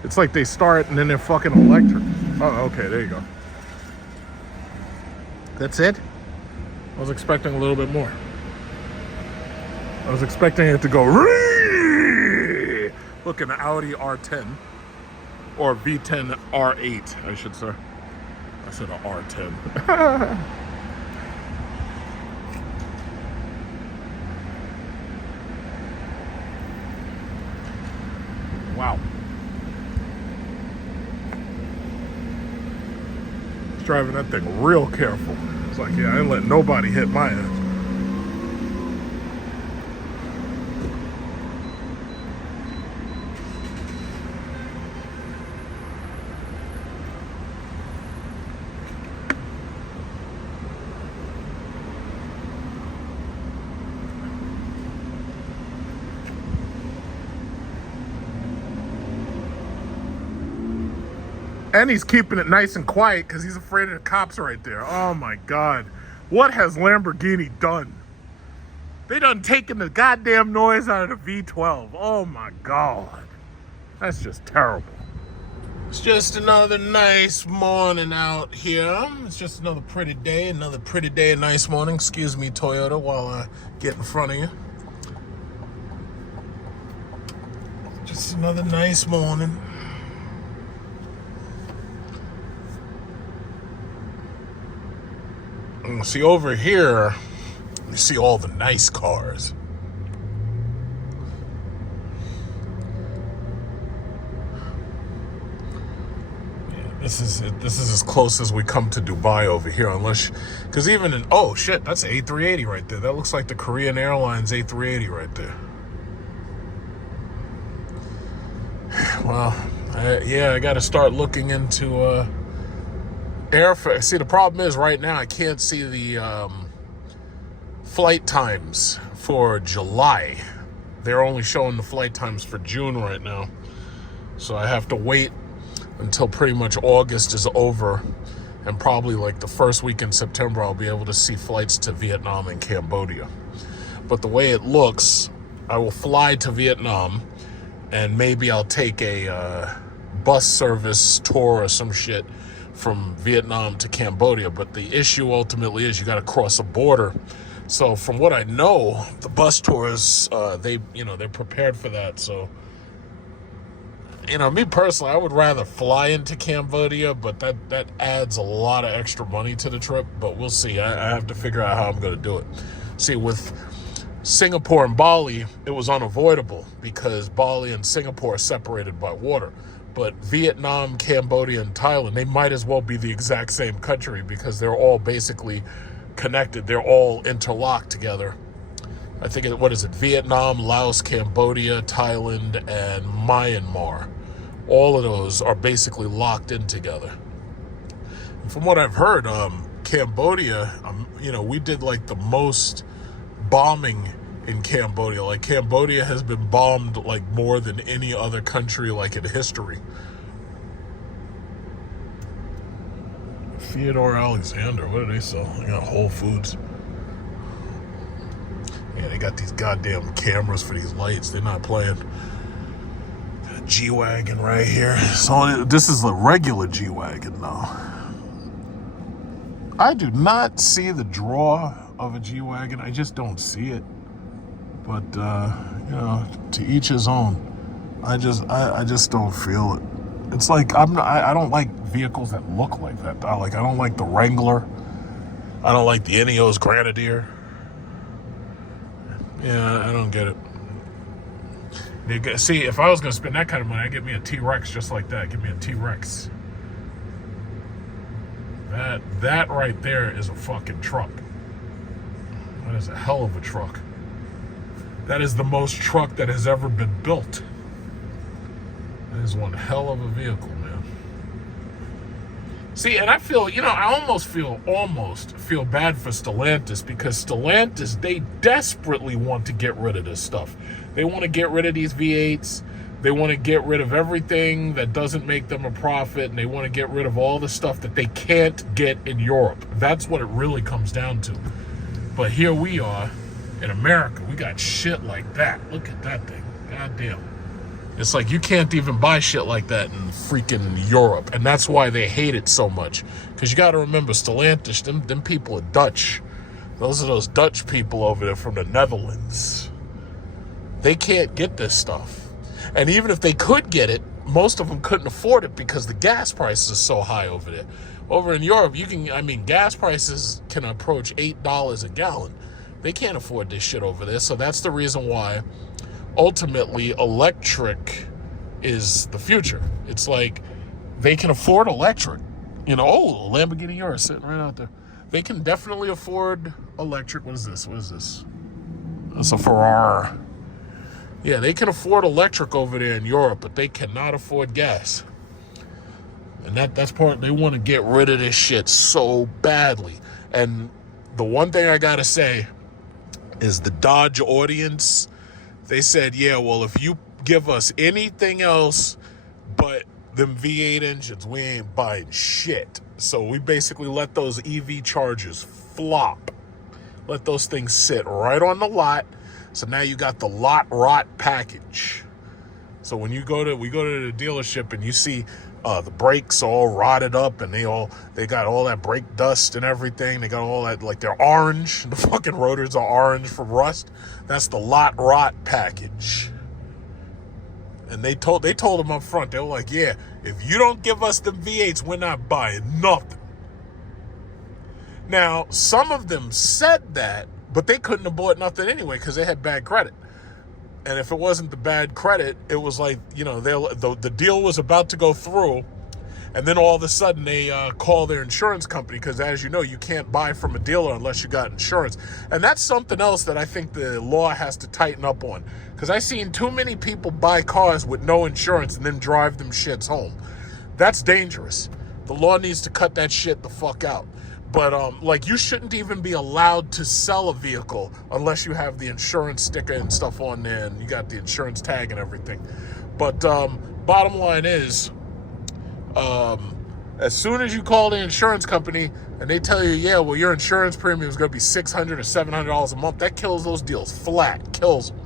It's like they start and then they're fucking electric. Oh, okay, there you go. That's it? I was expecting a little bit more. I was expecting it to go. Look, an Audi R10 or V10 R8, I should say. I said a R10. Wow. He's driving that thing real careful. It's like, yeah, I didn't let nobody hit my ass. And he's keeping it nice and quiet because he's afraid of the cops right there. Oh my God. What has Lamborghini done? They done taken the goddamn noise out of the V12. Oh my God. That's just terrible. It's just another nice morning out here. It's just another pretty day and nice morning. Excuse me, Toyota, while I get in front of you. Just another nice morning. See, over here, you see all the nice cars. Yeah, this is as close as we come to Dubai over here, unless, because even in, oh shit, that's an A380 right there. That looks like the Korean Airlines A380 right there. Well, I got to start looking into airfare. See, the problem is right now I can't see the flight times for July. They're only showing the flight times for June right now. So I have to wait until pretty much August is over, and probably like the first week in September I'll be able to see flights to Vietnam and Cambodia. But the way it looks, I will fly to Vietnam, and maybe I'll take a bus service tour or some shit from Vietnam to Cambodia. But the issue ultimately is you got to cross a border. So from what I know, the bus tours, they're prepared for that. So, me personally, I would rather fly into Cambodia, but that adds a lot of extra money to the trip. But we'll see. I have to figure out how I'm going to do it. See, with Singapore and Bali, it was unavoidable because Bali and Singapore are separated by water. But Vietnam, Cambodia, and Thailand, they might as well be the exact same country because they're all basically connected. They're all interlocked together. I think, Vietnam, Laos, Cambodia, Thailand, and Myanmar. All of those are basically locked in together. And from what I've heard, Cambodia, we did like the most bombing in Cambodia. Like, Cambodia has been bombed like more than any other country like in history. Theodore Alexander, what do they sell? They got Whole Foods. Yeah, they got these goddamn cameras for these lights. They're not playing. Got a G-Wagon right here. So this is the regular G-Wagon now. I do not see the draw of a G-Wagon. I just don't see it. But to each his own. I just don't feel it. It's like I don't like vehicles that look like that. I don't like the Wrangler. I don't like the Ineos Grenadier. Yeah, I don't get it. See, if I was going to spend that kind of money, I'd get me a T-Rex just like that. Give me a T-Rex. That right there is a fucking truck. That is a hell of a truck. That is the most truck that has ever been built. That is one hell of a vehicle, man. See, and I feel, I almost feel bad for Stellantis because Stellantis, they desperately want to get rid of this stuff. They want to get rid of these V8s. They want to get rid of everything that doesn't make them a profit, and they want to get rid of all the stuff that they can't get in Europe. That's what it really comes down to. But here we are in America. We got shit like that. Look at that thing. Goddamn. It's like you can't even buy shit like that in freaking Europe. And that's why they hate it so much. Because you got to remember, Stellantis, them people are Dutch. Those are those Dutch people over there from the Netherlands. They can't get this stuff. And even if they could get it, most of them couldn't afford it because the gas prices are so high over there. Over in Europe, gas prices can approach $8 a gallon. They can't afford this shit over there. So that's the reason why ultimately electric is the future. It's like they can afford electric. Lamborghini Urus sitting right out there. They can definitely afford electric. What is this? It's a Ferrari. Yeah, they can afford electric over there in Europe, but they cannot afford gas. And that's part, they want to get rid of this shit so badly. And the one thing I gotta say is the Dodge audience, they said, yeah, well, if you give us anything else but them V8 engines, we ain't buying shit. So we basically let those EV chargers flop. Let those things sit right on the lot. So now you got the lot rot package. So when we go to the dealership and you see the brakes all rotted up and they got all that brake dust and everything. They got all that, like, they're orange. The fucking rotors are orange from rust. That's the lot rot package. And they told them up front, they were like, yeah, if you don't give us the V8s, we're not buying nothing. Now, some of them said that, but they couldn't have bought nothing anyway because they had bad credit. And if it wasn't the bad credit, it was like, the deal was about to go through. And then all of a sudden they call their insurance company because, as you know, you can't buy from a dealer unless you got insurance. And that's something else that I think the law has to tighten up on. Because I've seen too many people buy cars with no insurance and then drive them shits home. That's dangerous. The law needs to cut that shit the fuck out. But, you shouldn't even be allowed to sell a vehicle unless you have the insurance sticker and stuff on there and you got the insurance tag and everything. But bottom line is, as soon as you call the insurance company and they tell you, yeah, well, your insurance premium is going to be $600 or $700 a month, that kills those deals flat, kills them.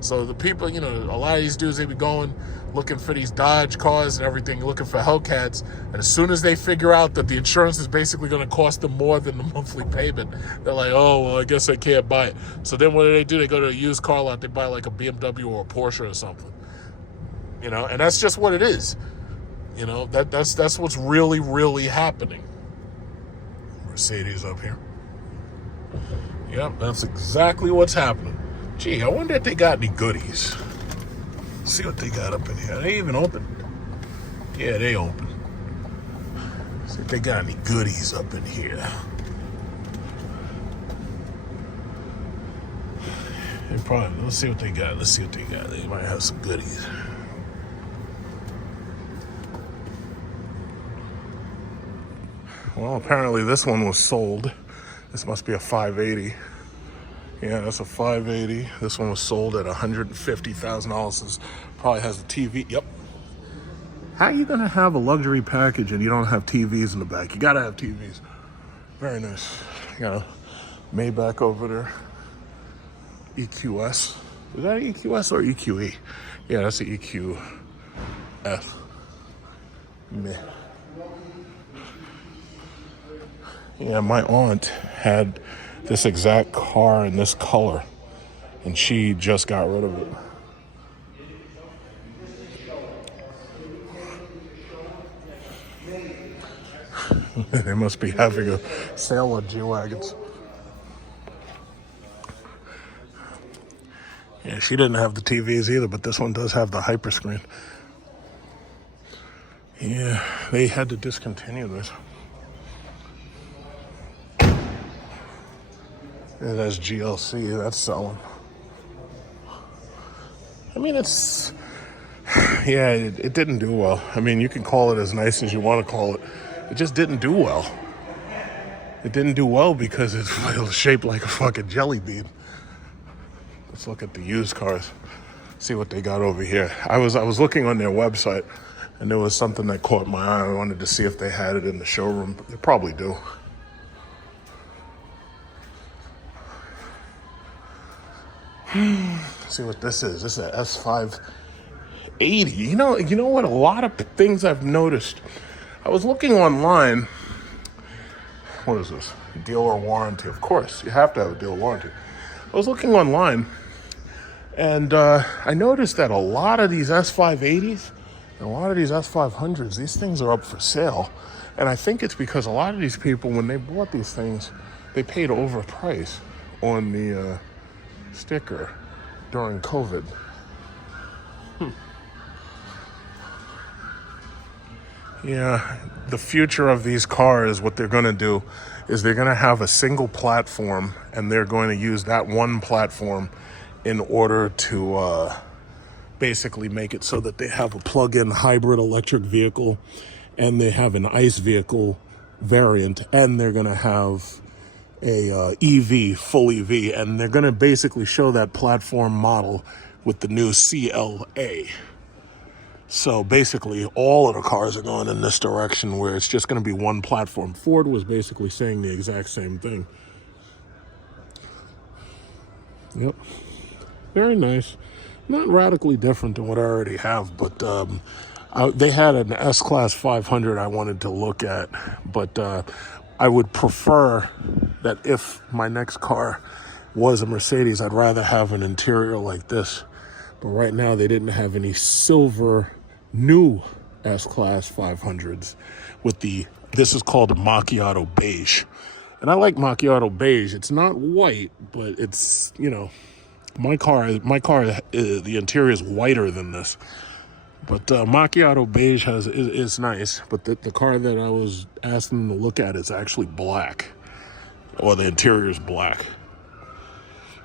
So the people, you know, a lot of these dudes, they be going looking for these Dodge cars and everything, looking for Hellcats. And as soon as they figure out that the insurance is basically going to cost them more than the monthly payment, they're like, oh, well, I guess I can't buy it. So then what do? They go to a used car lot, they buy like a BMW or a Porsche or something. You know, and that's just what it is. You know, that's what's really, really happening. Mercedes up here. Yep, that's exactly what's happening. Gee, I wonder if they got any goodies. See what they got up in here. Are they even open? Yeah, they open. See if they got any goodies up in here. They probably, let's see what they got. Let's see what they got. They might have some goodies. Well, apparently this one was sold. This must be a 580. Yeah, that's a 580. This one was sold at $150,000. This probably has a TV. Yep. How are you going to have a luxury package and you don't have TVs in the back? You got to have TVs. Very nice. You got a Maybach over there. EQS. Is that EQS or EQE? Yeah, that's the EQS. Meh. Yeah, my aunt had this exact car in this color, and she just got rid of it. They must be having a sale on G-Wagons. Yeah, she didn't have the TVs either, but this one does have the hyperscreen. Yeah, they had to discontinue this. Yeah, that's GLC, that's selling. I mean, it's, yeah, it didn't do well. I mean, you can call it as nice as you want to call it. It just didn't do well. It didn't do well because it was shaped like a fucking jelly bean. Let's look at the used cars, see what they got over here. I was looking on their website, and there was something that caught my eye. I wanted to see if they had it in the showroom. They probably do. See what this is. This is an S580. You know what? A lot of things I've noticed. I was looking online. What is this? Dealer warranty. Of course, you have to have a dealer warranty. I was looking online, and I noticed that a lot of these S580s and a lot of these S500s, these things are up for sale. And I think it's because a lot of these people, when they bought these things, they paid overprice on the sticker during COVID. Yeah, the future of these cars, what they're going to do is they're going to have a single platform, and they're going to use that one platform in order to basically make it so that they have a plug-in hybrid electric vehicle, and they have an ICE vehicle variant, and they're going to have a EV, full EV, and they're going to basically show that platform model with the new CLA. So basically all of the cars are going in this direction where it's just going to be one platform. Ford was basically saying the exact same thing. Yep. Very nice. Not radically different than what I already have, but they had an S-Class 500 I wanted to look at, but I would prefer that if my next car was a Mercedes, I'd rather have an interior like this. But right now, they didn't have any silver new S-Class 500s with this is called a macchiato beige. And I like macchiato beige. It's not white, but it's, my car, the interior is whiter than this. But macchiato beige is nice, but the car that I was asking them to look at is actually black, or the interior is black.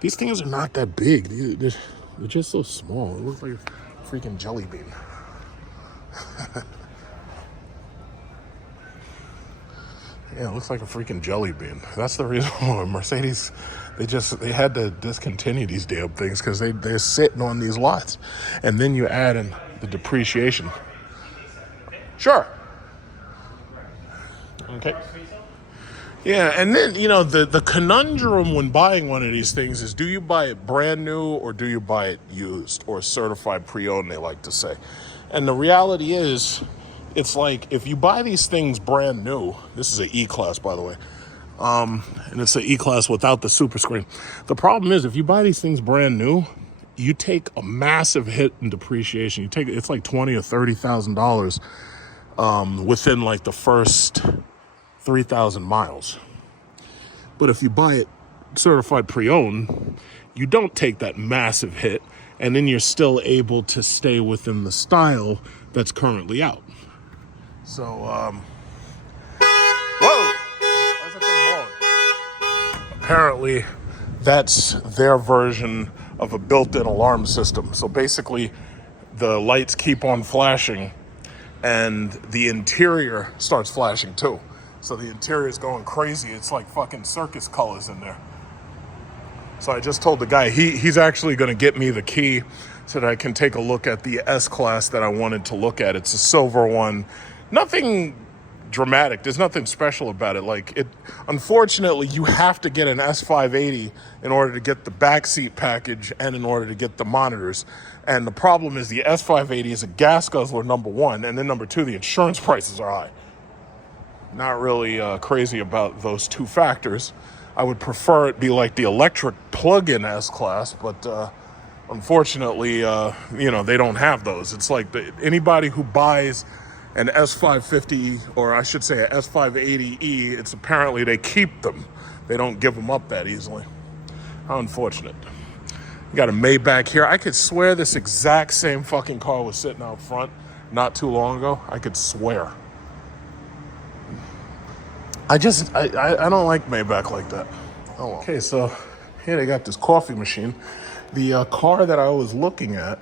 These things are not that big. They're just so small. It looks like a freaking jelly bean. Yeah, it looks like a freaking jelly bean. That's the reason why Mercedes, they had to discontinue these damn things, because they're sitting on these lots. And then you add in the depreciation. Sure. Okay. Yeah, and then, you know, the conundrum when buying one of these things is, do you buy it brand new or do you buy it used or certified pre-owned, they like to say. And the reality is, it's like, if you buy these things brand new, this is an E-Class, by the way, and it's an E-Class without the super screen. The problem is, if you buy these things brand new, you take a massive hit in depreciation. It's like $20,000 or $30,000 within like the first 3,000 miles. But if you buy it certified pre-owned, you don't take that massive hit, and then you're still able to stay within the style that's currently out. So, whoa! Why's that thing blowing? Apparently, that's their version of a built-in alarm system. So basically, the lights keep on flashing, and the interior starts flashing too. So the interior is going crazy. It's like fucking circus colors in there. So I just told the guy, he's actually going to get me the key so that I can take a look at the S-Class that I wanted to look at. It's a silver one. Nothing dramatic. There's nothing special about it. Like, it, unfortunately, you have to get an S580 in order to get the backseat package and in order to get the monitors. And the problem is the S580 is a gas guzzler, number one, and then number two, the insurance prices are high. Not really crazy about those two factors. I would prefer it be like the electric plug-in S-Class, but unfortunately, you know, they don't have those. It's like anybody who buys an S550, or I should say an S580E, it's apparently they keep them. They don't give them up that easily. How unfortunate. You got a Maybach here. I could swear this exact same fucking car was sitting out front not too long ago. I could swear. I don't like Maybach like that. Oh well. Okay, so here they got this coffee machine. The car that I was looking at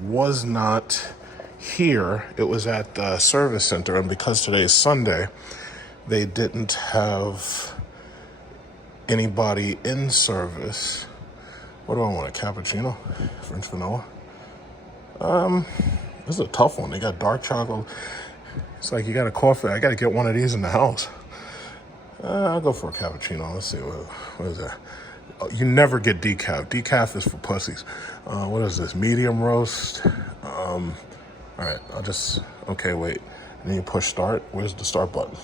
was not here. It was at the service center, and because today is Sunday, they didn't have anybody in service. What do I want, a cappuccino? French vanilla? This is a tough one. They got dark chocolate. It's like you got a coffee. I got to get one of these in the house. I'll go for a cappuccino. Let's see, what is that? Oh, you never get decaf. Decaf is for pussies. What is this? Medium roast. All right, okay, wait. And then you push start. Where's the start button?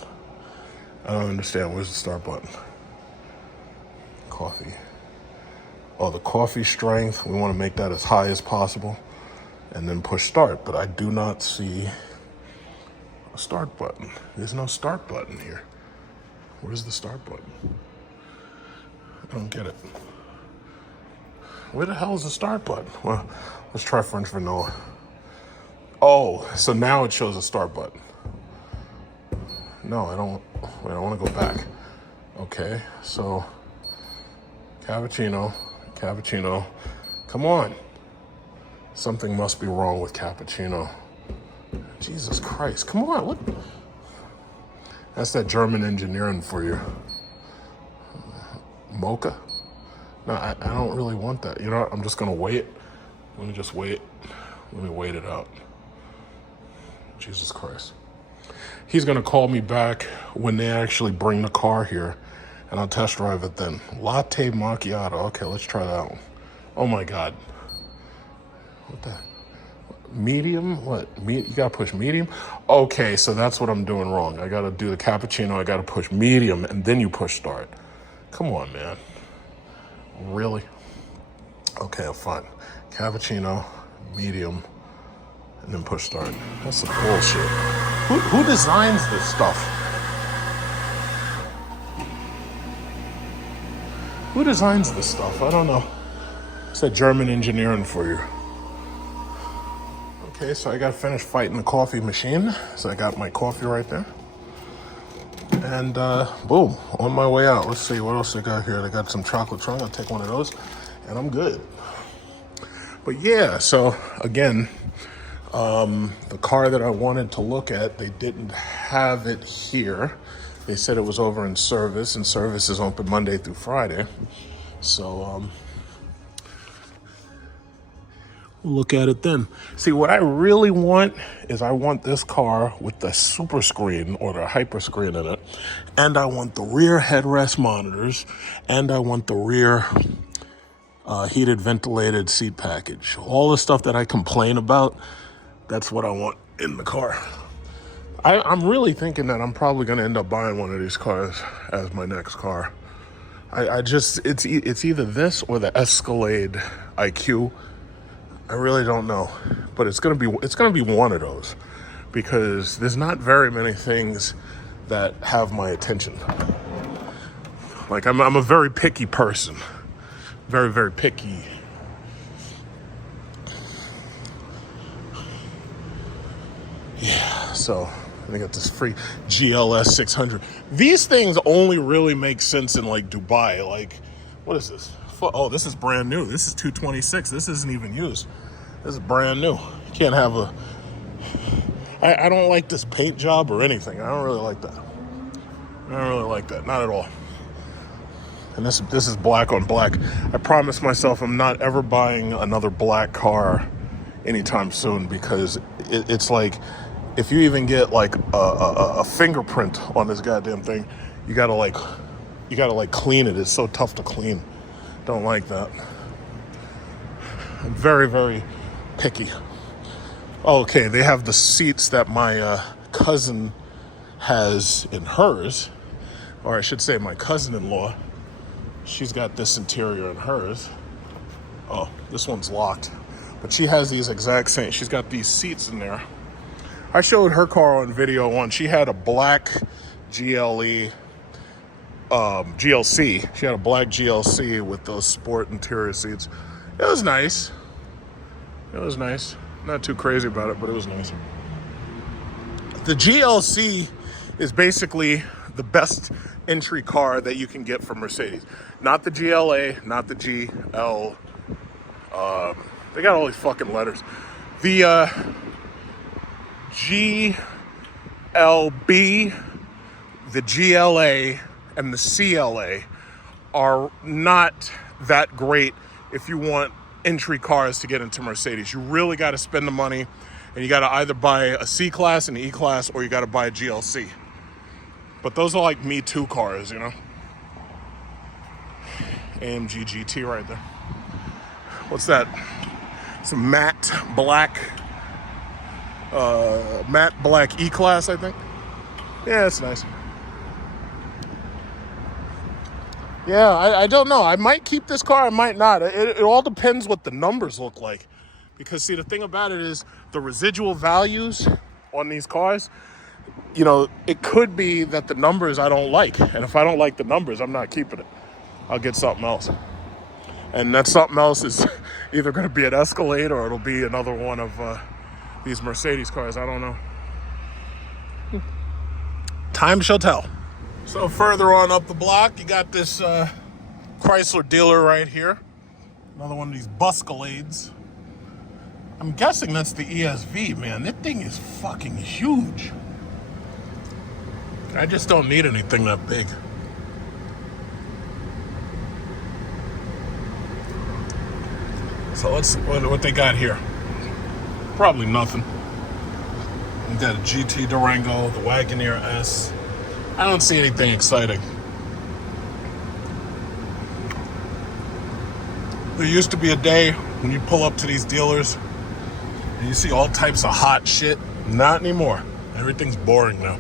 I don't understand. Where's the start button? Coffee. Oh, the coffee strength. We want to make that as high as possible. And then push start. But I do not see a start button. There's no start button here. Where's the start button? I don't get it. Where the hell is the start button? Well, let's try French vanilla. Oh, so now it shows a start button. No, I don't. Wait, I want to go back. Okay, so cappuccino. Come on. Something must be wrong with cappuccino. Jesus Christ, come on, what? That's that German engineering for you. Mocha? No, I don't really want that. You know what? I'm just going to wait. Let me just wait. Let me wait it out. Jesus Christ. He's going to call me back when they actually bring the car here, and I'll test drive it then. Latte macchiato. Okay, let's try that one. Oh, my God. What the? Medium? What? You got to push medium? Okay, so that's what I'm doing wrong. I got to do the cappuccino. I got to push medium, and then you push start. Come on, man. Really? Okay, fine. Cappuccino, medium, and then push start. That's some bullshit. Who designs this stuff? Who designs this stuff? I don't know. It's that German engineering for you. Okay, so I got finished fighting the coffee machine. So I got my coffee right there. And boom, on my way out. Let's see what else I got here. I got some chocolate trunk. I'll take one of those and I'm good. But yeah, so again, the car that I wanted to look at, they didn't have it here. They said it was over in service, and service is open Monday through Friday. So, We'll look at it then. See, what I really want is I want this car with the super screen or the hyper screen in it. And I want the rear headrest monitors. And I want the rear heated ventilated seat package. All the stuff that I complain about, that's what I want in the car. I'm really thinking that I'm probably going to end up buying one of these cars as my next car. It's either this or the Escalade IQ. I really don't know, but it's gonna be one of those, because there's not very many things that have my attention. Like I'm a very picky person, very, very picky. Yeah, so I got this free GLS 600. These things only really make sense in like Dubai. Like, what is this? Oh, this is brand new. This is 226. This isn't even used. This is brand new. You can't have a... I don't like this paint job or anything. I don't really like that. I don't really like that. Not at all. And this is black on black. I promised myself I'm not ever buying another black car anytime soon, because it's like, if you even get like a fingerprint on this goddamn thing, you gotta clean it. It's so tough to clean. Don't like that. I'm very, very picky. Okay, they have the seats that my cousin has in hers, or I should say my cousin-in-law. She's got this interior in hers. Oh, this one's locked. But she has these exact same. She's got these seats in there. I showed her car on video once. She had a black GLC. She had a black GLC with those sport interior seats. It was nice. It was nice. Not too crazy about it, but it was nice. The GLC is basically the best entry car that you can get from Mercedes. Not the GLA, not the GL. They got all these fucking letters. The GLB, the GLA, and the CLA are not that great if you want entry cars to get into Mercedes. You really got to spend the money, and you got to either buy a C-Class and an E-Class, or you got to buy a GLC. But those are like Me Too cars, you know? AMG GT right there. What's that? It's a matte black E-Class, I think. Yeah, it's nice. Yeah, I don't know. I might keep this car, I might not. It all depends what the numbers look like. Because, see, the thing about it is the residual values on these cars, you know, it could be that the numbers I don't like. And if I don't like the numbers, I'm not keeping it. I'll get something else. And that something else is either going to be an Escalade, or it'll be another one of these Mercedes cars. I don't know. Time shall tell. So further on up the block, you got this Chrysler dealer right here. Another one of these Buscalades. I'm guessing that's the ESV, man. That thing is fucking huge. I just don't need anything that big. So what they got here? Probably nothing. You got a GT Durango, the Wagoneer S. I don't see anything exciting. There used to be a day when you pull up to these dealers and you see all types of hot shit. Not anymore. Everything's boring now.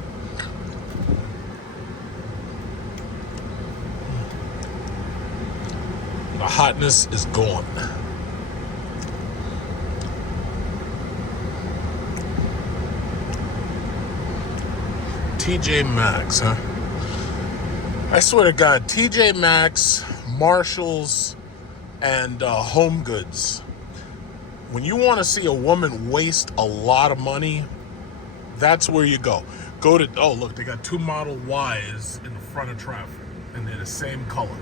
The hotness is gone. TJ Maxx, huh? I swear to God, TJ Maxx, Marshalls, and Home Goods. When you want to see a woman waste a lot of money, that's where you go. Go to, oh look, they got two Model Ys in the front of traffic, and they're the same color.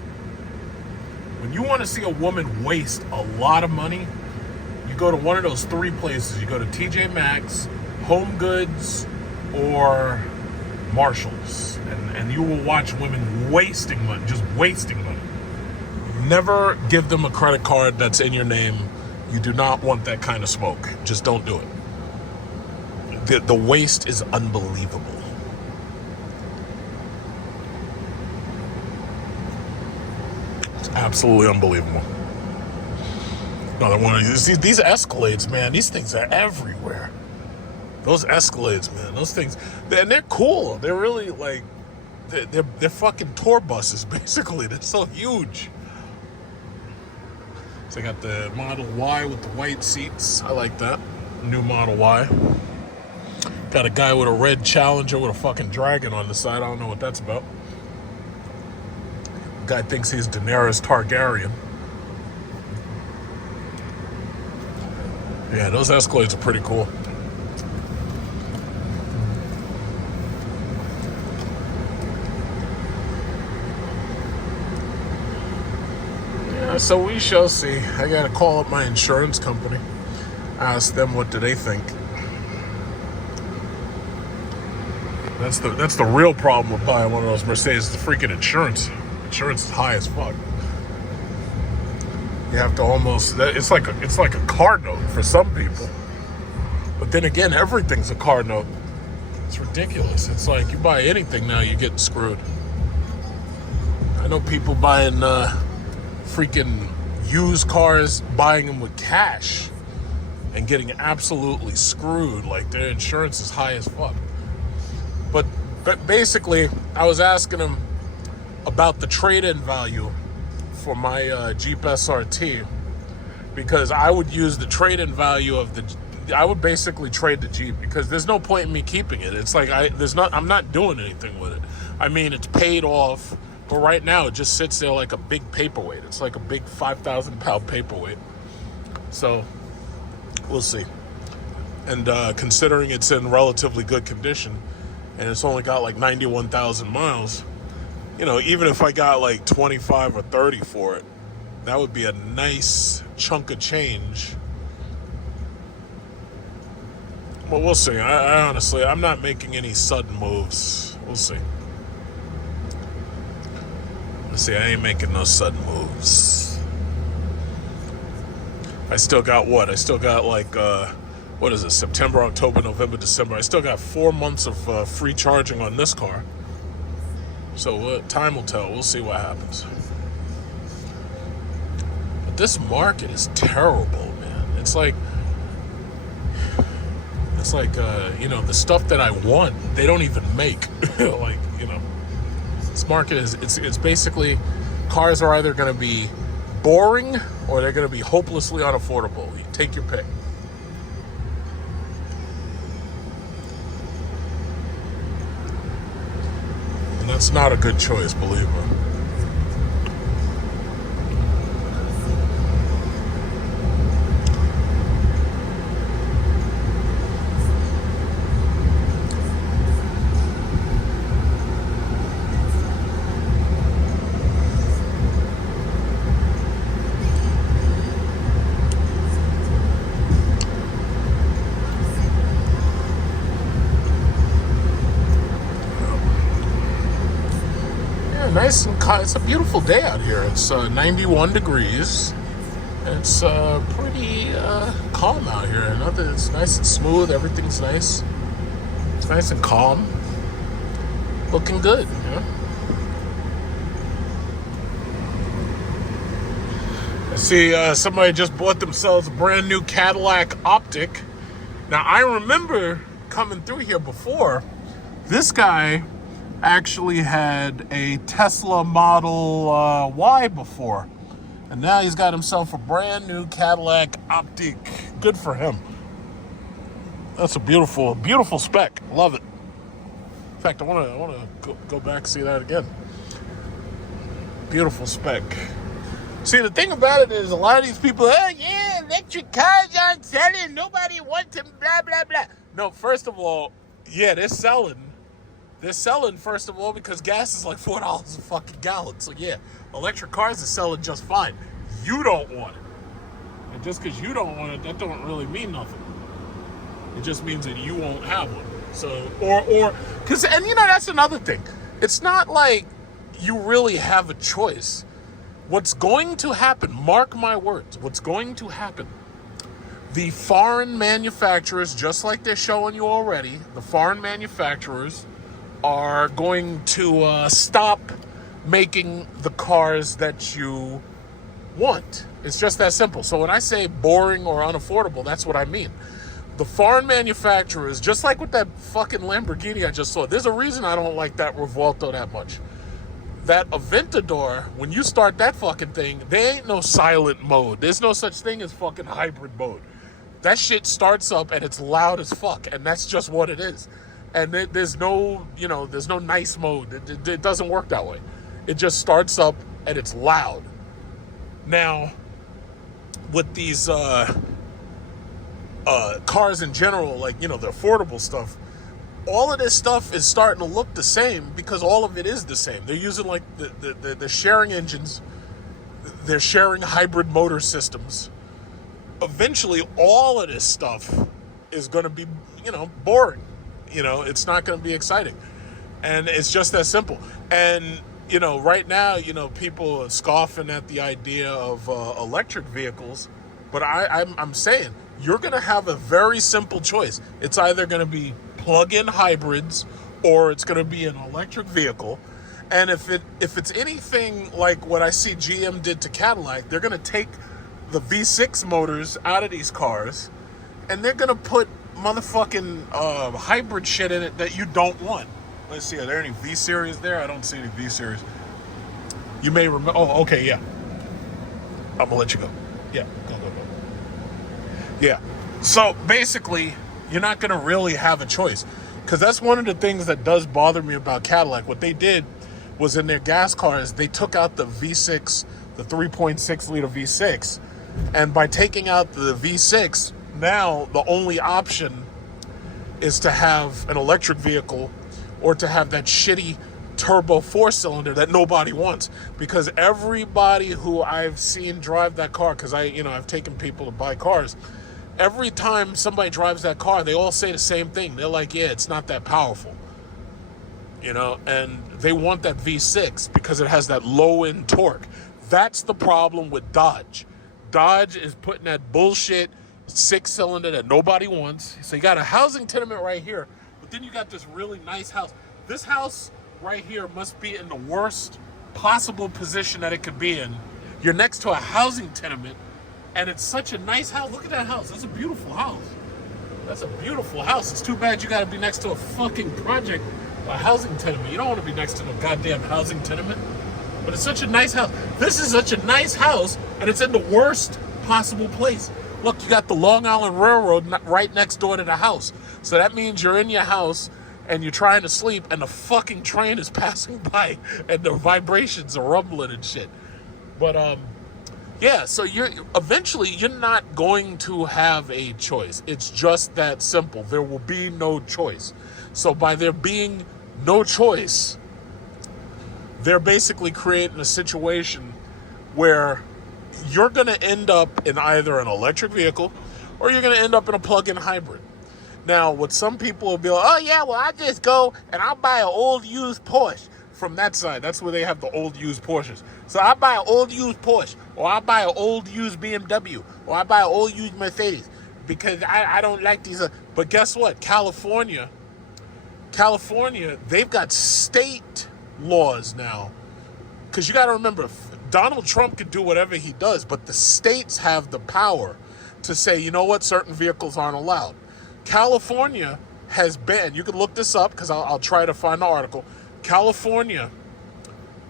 When you want to see a woman waste a lot of money, you go to one of those three places. You go to TJ Maxx, Home Goods, or Marshalls, and you will watch women wasting money, just wasting money. Never give them a credit card that's in your name. You do not want that kind of smoke. Just don't do it. The waste is unbelievable. It's absolutely unbelievable. Another one of these Escalades, man. These things are everywhere. Those Escalades, man. Those things, and they're cool. They're really like, they're fucking tour buses, basically. They're so huge. So I got the Model Y with the white seats. I like that. New Model Y. Got a guy with a red Challenger with a fucking dragon on the side. I don't know what that's about. Guy thinks he's Daenerys Targaryen. Yeah, those Escalades are pretty cool. Yeah, so we shall see. I gotta call up my insurance company, ask them what do they think. That's the real problem with buying one of those Mercedes. The freaking insurance. Insurance is high as fuck. You have to almost. It's like a car note for some people. But then again, everything's a car note. It's ridiculous. It's like you buy anything now, you're getting screwed. I know people buying freaking used cars, buying them with cash, and getting absolutely screwed. Like their insurance is high as fuck. But basically, I was asking him about the trade-in value for my Jeep SRT, because I would use the trade-in value of I would basically trade the Jeep, because there's no point in me keeping it. It's like I'm not doing anything with it. I mean, it's paid off, but right now it just sits there like a big paperweight. It's like a big 5,000 pound paperweight. So we'll see. And considering it's in relatively good condition, and it's only got like 91,000 miles, you know, even if I got like 25 or 30 for it, that would be a nice chunk of change. Well, we'll see. I honestly, I'm not making any sudden moves. We'll see. Let's see, I ain't making no sudden moves. I still got what? I still got like, what is it? September, October, November, December. I still got 4 months of free charging on this car. So time will tell. We'll see what happens. But this market is terrible, man. It's like, you know, the stuff that I want, they don't even make. Like, you know, this market is, it's basically, cars are either going to be boring or they're going to be hopelessly unaffordable. You take your pick. And that's not a good choice, believe me. Nice and it's a beautiful day out here. It's 91 degrees. It's pretty calm out here. It's nice and smooth. Everything's nice. It's nice and calm. Looking good, you know? I see somebody just bought themselves a brand new Cadillac Optiq. Now, I remember coming through here before. This guy actually had a Tesla Model Y before, and now he's got himself a brand new Cadillac Optiq. Good for him. That's a beautiful, beautiful spec. Love it. In fact, I want to go back and see that again. Beautiful spec. See, the thing about it is, a lot of these people, oh yeah, electric cars aren't selling. Nobody wants them. Blah blah blah. No, first of all, yeah, they're selling. They're selling, first of all, because gas is like $4 a fucking gallon. So yeah, electric cars are selling just fine. You don't want it. And just because you don't want it, that don't really mean nothing. It just means that you won't have one. So, because, and you know, that's another thing. It's not like you really have a choice. What's going to happen, mark my words, what's going to happen The foreign manufacturers, just like they're showing you already, the foreign manufacturers are going to stop making the cars that you want. It's just that simple. So when I say boring or unaffordable, that's what I mean. The foreign manufacturers, just like with that fucking Lamborghini I just saw, there's a reason I don't like that Revuelto that much. That Aventador, when you start that fucking thing, there ain't no silent mode. There's no such thing as fucking hybrid mode. That shit starts up and it's loud as fuck, and that's just what it is. And there's no, there's no nice mode. It doesn't work that way. It just starts up and it's loud. Now, with these cars in general, like, the affordable stuff, all of this stuff is starting to look the same because all of it is the same. They're using like the sharing engines. They're sharing hybrid motor systems. Eventually, all of this stuff is going to be, boring. It's not going to be exciting. And it's just that simple. And, right now, people are scoffing at the idea of electric vehicles. But I'm saying, you're going to have a very simple choice. It's either going to be plug-in hybrids or it's going to be an electric vehicle. And if it's anything like what I see GM did to Cadillac, they're going to take the V6 motors out of these cars and they're going to put motherfucking hybrid shit in it that you don't want. Let's see, are there any V-Series there? I don't see any V-Series. You may remember. Oh, okay, yeah. I'm going to let you go. Yeah, go. Yeah. So basically, you're not going to really have a choice. Because that's one of the things that does bother me about Cadillac. What they did was in their gas cars, they took out the V6, the 3.6 liter V6. And by taking out the V6, now the only option is to have an electric vehicle or to have that shitty turbo 4-cylinder that nobody wants. Because everybody who I've seen drive that car, because I've taken people to buy cars, every time somebody drives that car, they all say the same thing. They're like, yeah, it's not that powerful. And they want that V6 because it has that low-end torque. That's the problem with Dodge. Dodge is putting that bullshit 6-cylinder that nobody wants. So you got a housing tenement right here, but then you got this really nice house. This house right here must be in the worst possible position that it could be in. You're next to a housing tenement, and it's such a nice house. Look at that house. That's a beautiful house. That's a beautiful house. It's too bad you got to be next to a fucking project, a housing tenement. You don't want to be next to no goddamn housing tenement. But it's such a nice house. This is such a nice house, and it's in the worst possible place. Look, you got the Long Island Railroad right next door to the house. So that means you're in your house, and you're trying to sleep, and the fucking train is passing by, and the vibrations are rumbling and shit. But, yeah, so you're not going to have a choice. It's just that simple. There will be no choice. So by there being no choice, they're basically creating a situation where you're going to end up in either an electric vehicle or you're going to end up in a plug-in hybrid. Now, what some people will be like, oh, yeah, well, I just go and I'll buy an old used Porsche. From that side, that's where they have the old used Porsches. So I buy an old used Porsche, or I buy an old used BMW, or I buy an old used Mercedes because I don't like these. But guess what? California, they've got state laws now. Because you got to remember, Donald Trump can do whatever he does, but the states have the power to say, you know what, certain vehicles aren't allowed. California has banned, you can look this up because I'll try to find the article. California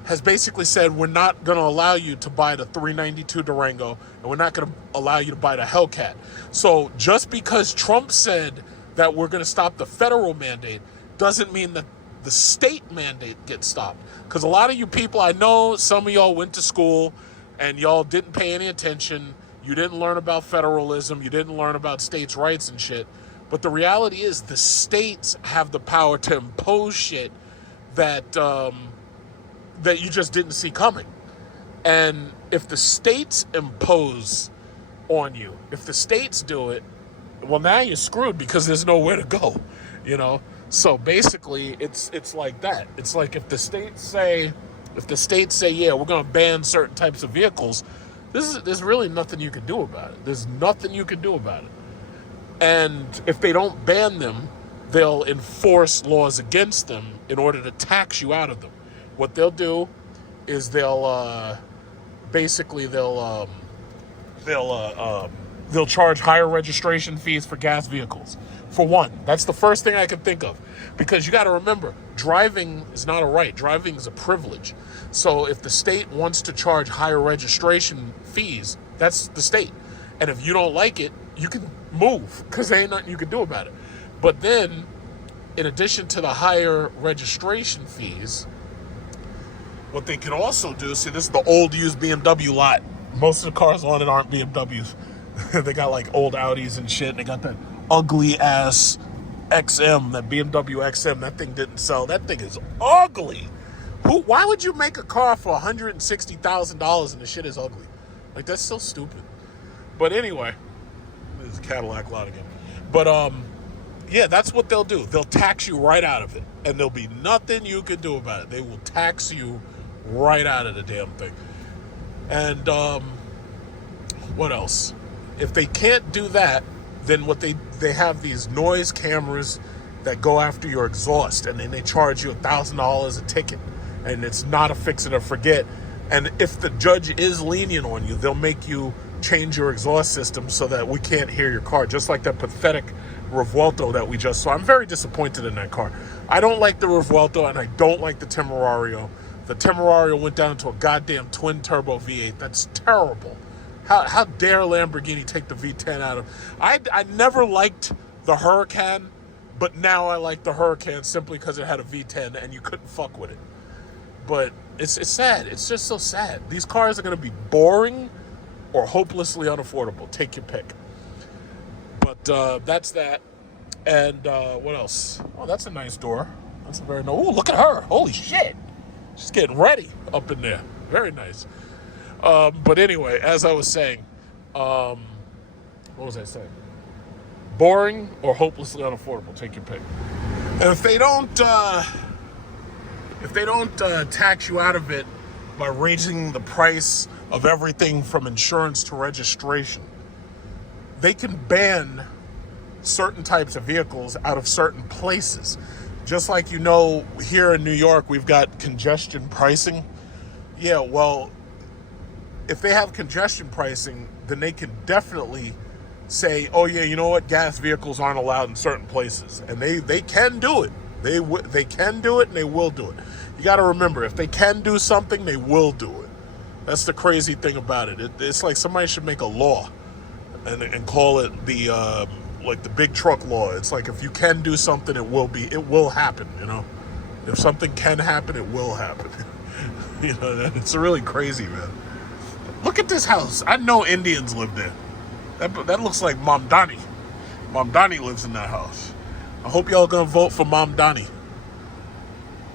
has basically said we're not going to allow you to buy the 392 Durango, and we're not going to allow you to buy the Hellcat. So just because Trump said that we're going to stop the federal mandate doesn't mean that the state mandate gets stopped. Because a lot of you people, I know some of y'all went to school and y'all didn't pay any attention. You didn't learn about federalism. You didn't learn about states' rights and shit. But the reality is the states have the power to impose shit that that you just didn't see coming. And if the states impose on you, if the states do it, well, now you're screwed because there's nowhere to go, So basically, it's like that. It's like if the states say, yeah, we're going to ban certain types of vehicles, There's really nothing you can do about it. There's nothing you can do about it. And if they don't ban them, they'll enforce laws against them in order to tax you out of them. What they'll do is they'll charge higher registration fees for gas vehicles. For one, that's the first thing I can think of. Because you got to remember, driving is not a right. Driving is a privilege. So if the state wants to charge higher registration fees, that's the state. And if you don't like it, you can move, because there ain't nothing you can do about it. But then, in addition to the higher registration fees, what they can also do, see, this is the old used BMW lot. Most of the cars on it aren't BMWs. They got like old Audis and shit. They got that ugly ass XM, that BMW XM. That thing didn't sell. That thing is ugly. Why would you make a car for $160,000 and the shit is ugly? Like, that's so stupid. But anyway, this is a Cadillac lot again. But yeah, that's what they'll do. They'll tax you right out of it, and there'll be nothing you can do about it. They will tax you right out of the damn thing. And what else? If they can't do that, then what they have these noise cameras that go after your exhaust, and then they charge you $1,000 a ticket, and it's not a fix it or forget. And if the judge is lenient on you, they'll make you change your exhaust system so that we can't hear your car, just like that pathetic Revuelto that we just saw. I'm very disappointed in that car. I don't like the Revuelto, and I don't like the Temerario. The Temerario went down to a goddamn twin turbo V8. That's terrible. How dare Lamborghini take the V10 out of... I never liked the Huracan, but now I like the Huracan simply because it had a V10 and you couldn't fuck with it. But it's sad. It's just so sad. These cars are going to be boring or hopelessly unaffordable. Take your pick. But that's that. And what else? Oh, that's a nice door. That's a very nice... Oh, look at her. Holy shit. She's getting ready up in there. Very nice. But anyway, as I was saying, what was I saying? Boring or hopelessly unaffordable. Take your pick. And if they don't tax you out of it by raising the price of everything from insurance to registration, they can ban certain types of vehicles out of certain places. Just like, you know, here in New York, we've got congestion pricing. Yeah, well, if they have congestion pricing, then they can definitely say, oh yeah, you know what, gas vehicles aren't allowed in certain places. And they can do it. They can do it, and they will do it. You got to remember, if they can do something, they will do it. That's the crazy thing about it. It's like somebody should make a law and call it the like the big truck law. It's like, if you can do something, it will happen, you know? If something can happen, it will happen. You know, it's really crazy, man. Look at this house. I know Indians live there. That looks like Mamdani. Mamdani lives in that house. I hope y'all gonna vote for Mamdani.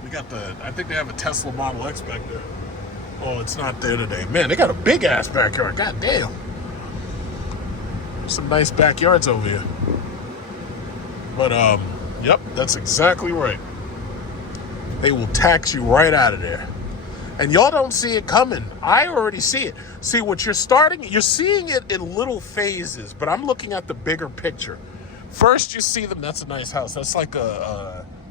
We got I think they have a Tesla Model X back there. Oh, it's not there today. Man, they got a big ass backyard. God damn. Some nice backyards over here. But yep, that's exactly right. They will tax you right out of there. And y'all don't see it coming. I already see it. See, what you're seeing it in little phases, but I'm looking at the bigger picture. First, you see them. That's a nice house. That's like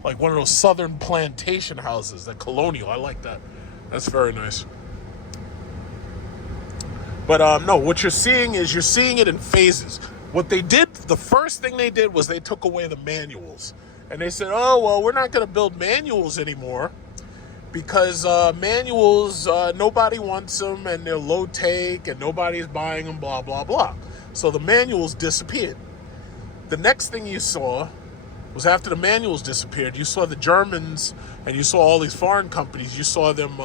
like one of those southern plantation houses, that colonial. I like that. That's very nice. But no, what you're seeing it in phases. What they did, the first thing they did was they took away the manuals. And they said, oh, well, we're not going to build manuals anymore because manuals, nobody wants them and they're low take and nobody's buying them, blah, blah, blah. So the manuals disappeared. The next thing you saw was, after the manuals disappeared, you saw the Germans and you saw all these foreign companies, you saw them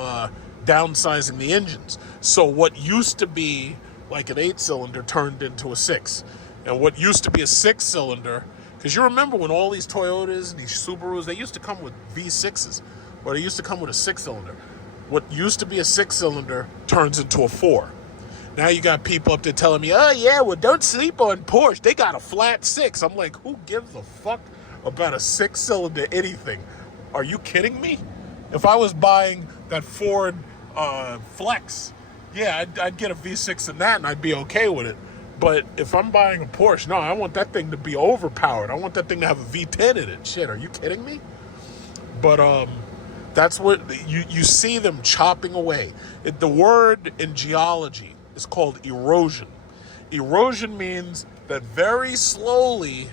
downsizing the engines. So what used to be like an 8-cylinder turned into a 6. And what used to be a 6-cylinder, because you remember when all these Toyotas and these Subarus, they used to come with V6s, or they used to come with a 6-cylinder. What used to be a 6-cylinder turns into a 4. Now you got people up there telling me, oh yeah, well, don't sleep on Porsche. They got a flat 6. I'm like, who gives a fuck about a 6-cylinder anything? Are you kidding me? If I was buying that Ford Flex yeah, I'd get a V6 in that and I'd be okay with it. But if I'm buying a Porsche, no, I want that thing to be overpowered. I want that thing to have a V10 in it. Shit, are you kidding me? But that's what you see them chopping away. The word in geology is called erosion. Erosion means that very slowly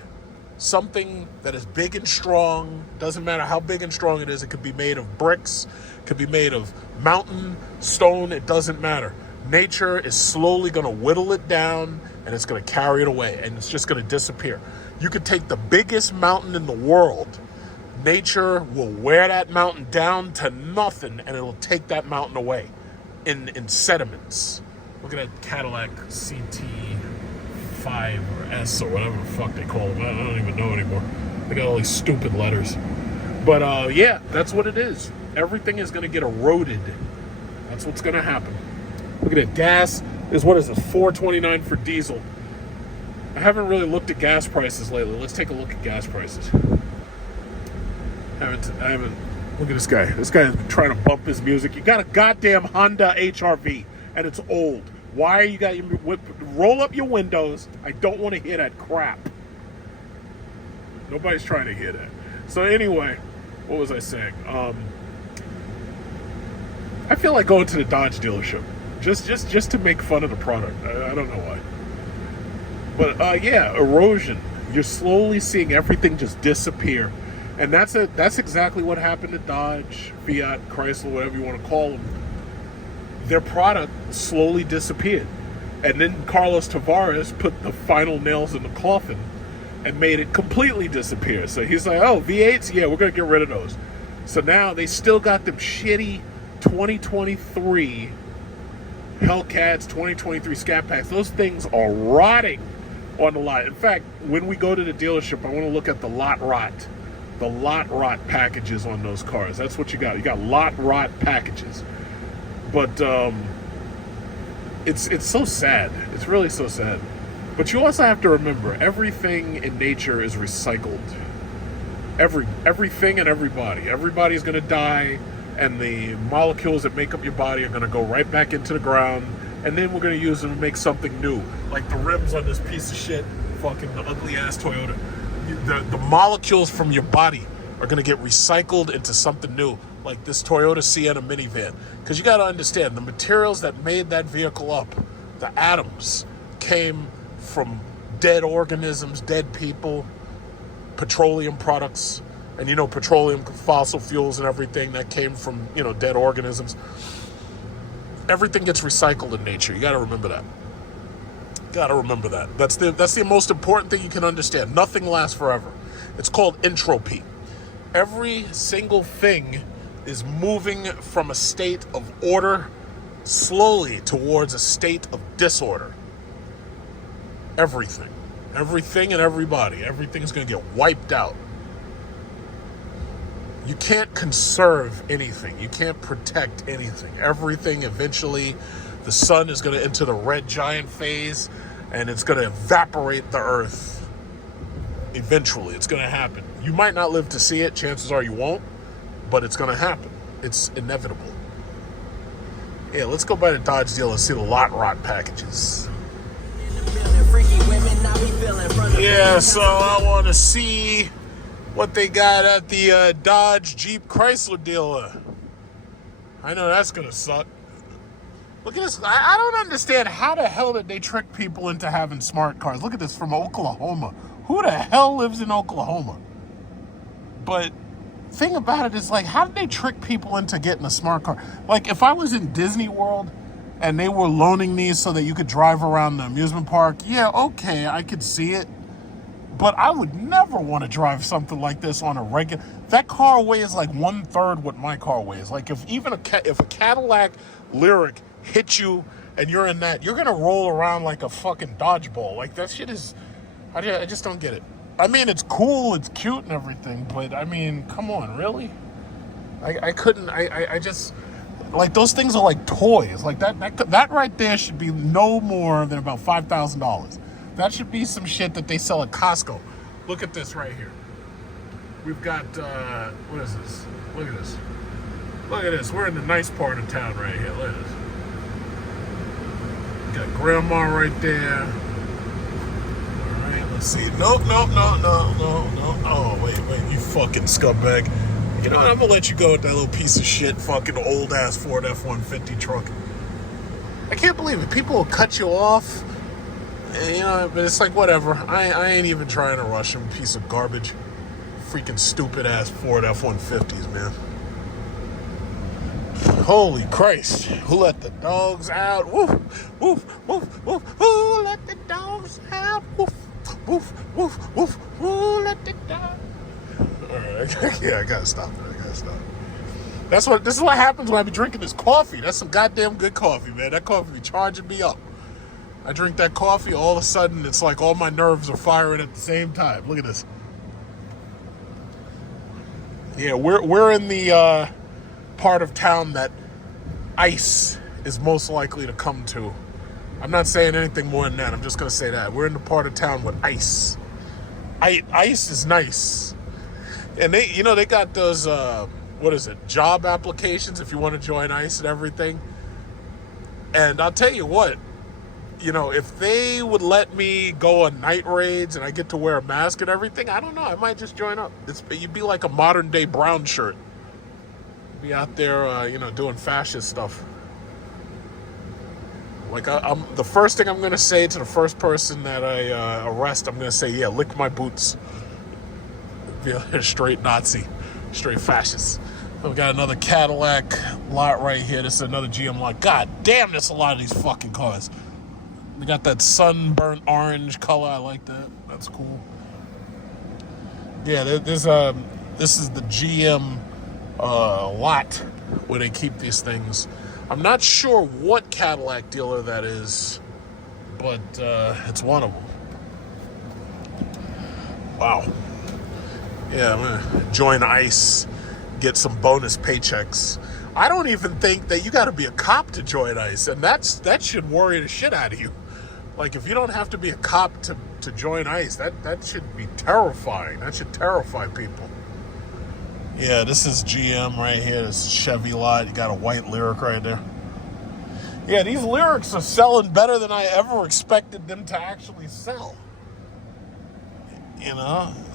something that is big and strong, doesn't matter how big and strong it is, it could be made of bricks, could be made of mountain, stone, it doesn't matter. Nature is slowly going to whittle it down and it's going to carry it away and it's just going to disappear. You could take the biggest mountain in the world, nature will wear that mountain down to nothing and it'll take that mountain away in sediments. Look at that Cadillac CT5 or S or whatever the fuck they call them. I don't even know anymore. They got all these stupid letters. But yeah, that's what it is. Everything is going to get eroded. That's what's going to happen. Look at it. Gas is, what is it, $4.29 for diesel. I haven't really looked at gas prices lately. Let's take a look at gas prices. I haven't. Look at this guy. This guy has been trying to bump his music. You got a goddamn Honda HR-V, and it's old. Why are you got your roll up your windows? I don't want to hear that crap. Nobody's trying to hear that. So anyway, what was I saying? I feel like going to the Dodge dealership just to make fun of the product. I don't know why. But yeah, erosion. You're slowly seeing everything just disappear. And that's exactly what happened to Dodge, Fiat, Chrysler, whatever you want to call them. Their product slowly disappeared. And then Carlos Tavares put the final nails in the coffin and made it completely disappear. So he's like, oh, V8s? Yeah, we're going to get rid of those. So now they still got them shitty 2023 Hellcats, 2023 Scat Packs. Those things are rotting on the lot. In fact, when we go to the dealership, I want to look at the lot rot. The lot rot packages on those cars. That's what you got. You got lot rot packages. But it's so sad. It's really so sad. But you also have to remember, everything in nature is recycled. Everything and everybody. Everybody's going to die, and the molecules that make up your body are going to go right back into the ground, and then we're going to use them to make something new. Like the rims on this piece of shit, fucking the ugly-ass Toyota. The molecules from your body are going to get recycled into something new, like this Toyota Sienna minivan. Because you got to understand, the materials that made that vehicle up, the atoms, came from dead organisms, dead people, petroleum products, and petroleum, fossil fuels and everything that came from, dead organisms. Everything gets recycled in nature. You got to remember that. Gotta remember that. That's the most important thing you can understand. Nothing lasts forever. It's called entropy. Every single thing is moving from a state of order slowly towards a state of disorder. Everything and everybody. Everything's gonna get wiped out. You can't conserve anything. You can't protect anything. Everything eventually, the sun is going to enter the red giant phase, and it's going to evaporate the earth. Eventually, it's going to happen. You might not live to see it. Chances are you won't, but it's going to happen. It's inevitable. Yeah, let's go by the Dodge deal and see the lot rot packages. Yeah, so I want to see what they got at the Dodge Jeep Chrysler dealer. I know that's going to suck. Look at this. I don't understand how the hell did they trick people into having smart cars. Look at this, from Oklahoma. Who the hell lives in Oklahoma? But thing about it is, like, how did they trick people into getting a smart car? Like, if I was in Disney World and they were loaning these so that you could drive around the amusement park, yeah, okay, I could see it. But I would never want to drive something like this on a regular. That car weighs like 1/3 what my car weighs. Like, if a Cadillac Lyriq hit you and you're in that, you're gonna roll around like a fucking dodgeball. Like, that shit is, I just don't get it. I mean, it's cool, it's cute and everything, but I mean, come on, really? I just, like, those things are like toys. Like, that right there should be no more than about $5,000. That should be some shit that they sell at Costco. Look at this right here. We've got, what is this? Look at this. Look at this. We're in the nice part of town right here. Look at this. Got grandma right there. All right, let's see. Nope. Oh, wait, you fucking scumbag. You know what? I'm gonna let you go with that little piece of shit, fucking old ass Ford F-150 truck. I can't believe it. People will cut you off, and, you know, but it's like whatever. I ain't even trying to rush him. Piece of garbage, freaking stupid ass Ford F-150s, man. Holy Christ! Who let the dogs out? Woof, woof, woof, woof. Who let the dogs out? Woof, woof, woof, woof. Who let the dogs? All right, yeah, I gotta stop it. This is what happens when I be drinking this coffee. That's some goddamn good coffee, man. That coffee be charging me up. I drink that coffee, all of a sudden it's like all my nerves are firing at the same time. Look at this. Yeah, we're in the part of town that ice is most likely to come to. I'm not saying anything more than that. I'm just gonna say that we're in the part of town with ice. Ice is nice. And they got those, job applications if you want to join ICE and everything. And I'll tell you what, if they would let me go on night raids and I get to wear a mask and everything, I don't know, I might just join up. You'd be like a modern day brown shirt. Be out there, doing fascist stuff. Like, I'm the first thing I'm going to say to the first person that I arrest, I'm going to say, yeah, lick my boots. Be a straight Nazi, straight fascist. We've got another Cadillac lot right here. This is another GM lot. God damn, there's a lot of these fucking cars. We got that sunburnt orange color. I like that. That's cool. Yeah, this is the GM lot where they keep these things. I'm not sure what Cadillac dealer that is, but it's one of them. Wow. Yeah, I'm gonna join ICE, get some bonus paychecks. I don't even think that you got to be a cop to join ICE, and that should worry the shit out of you. Like, if you don't have to be a cop to join ICE, that should be terrifying. That should terrify people. Yeah, this is GM right here. This is Chevy lot. You got a white Lyriq right there. Yeah, these Lyriqs are selling better than I ever expected them to actually sell.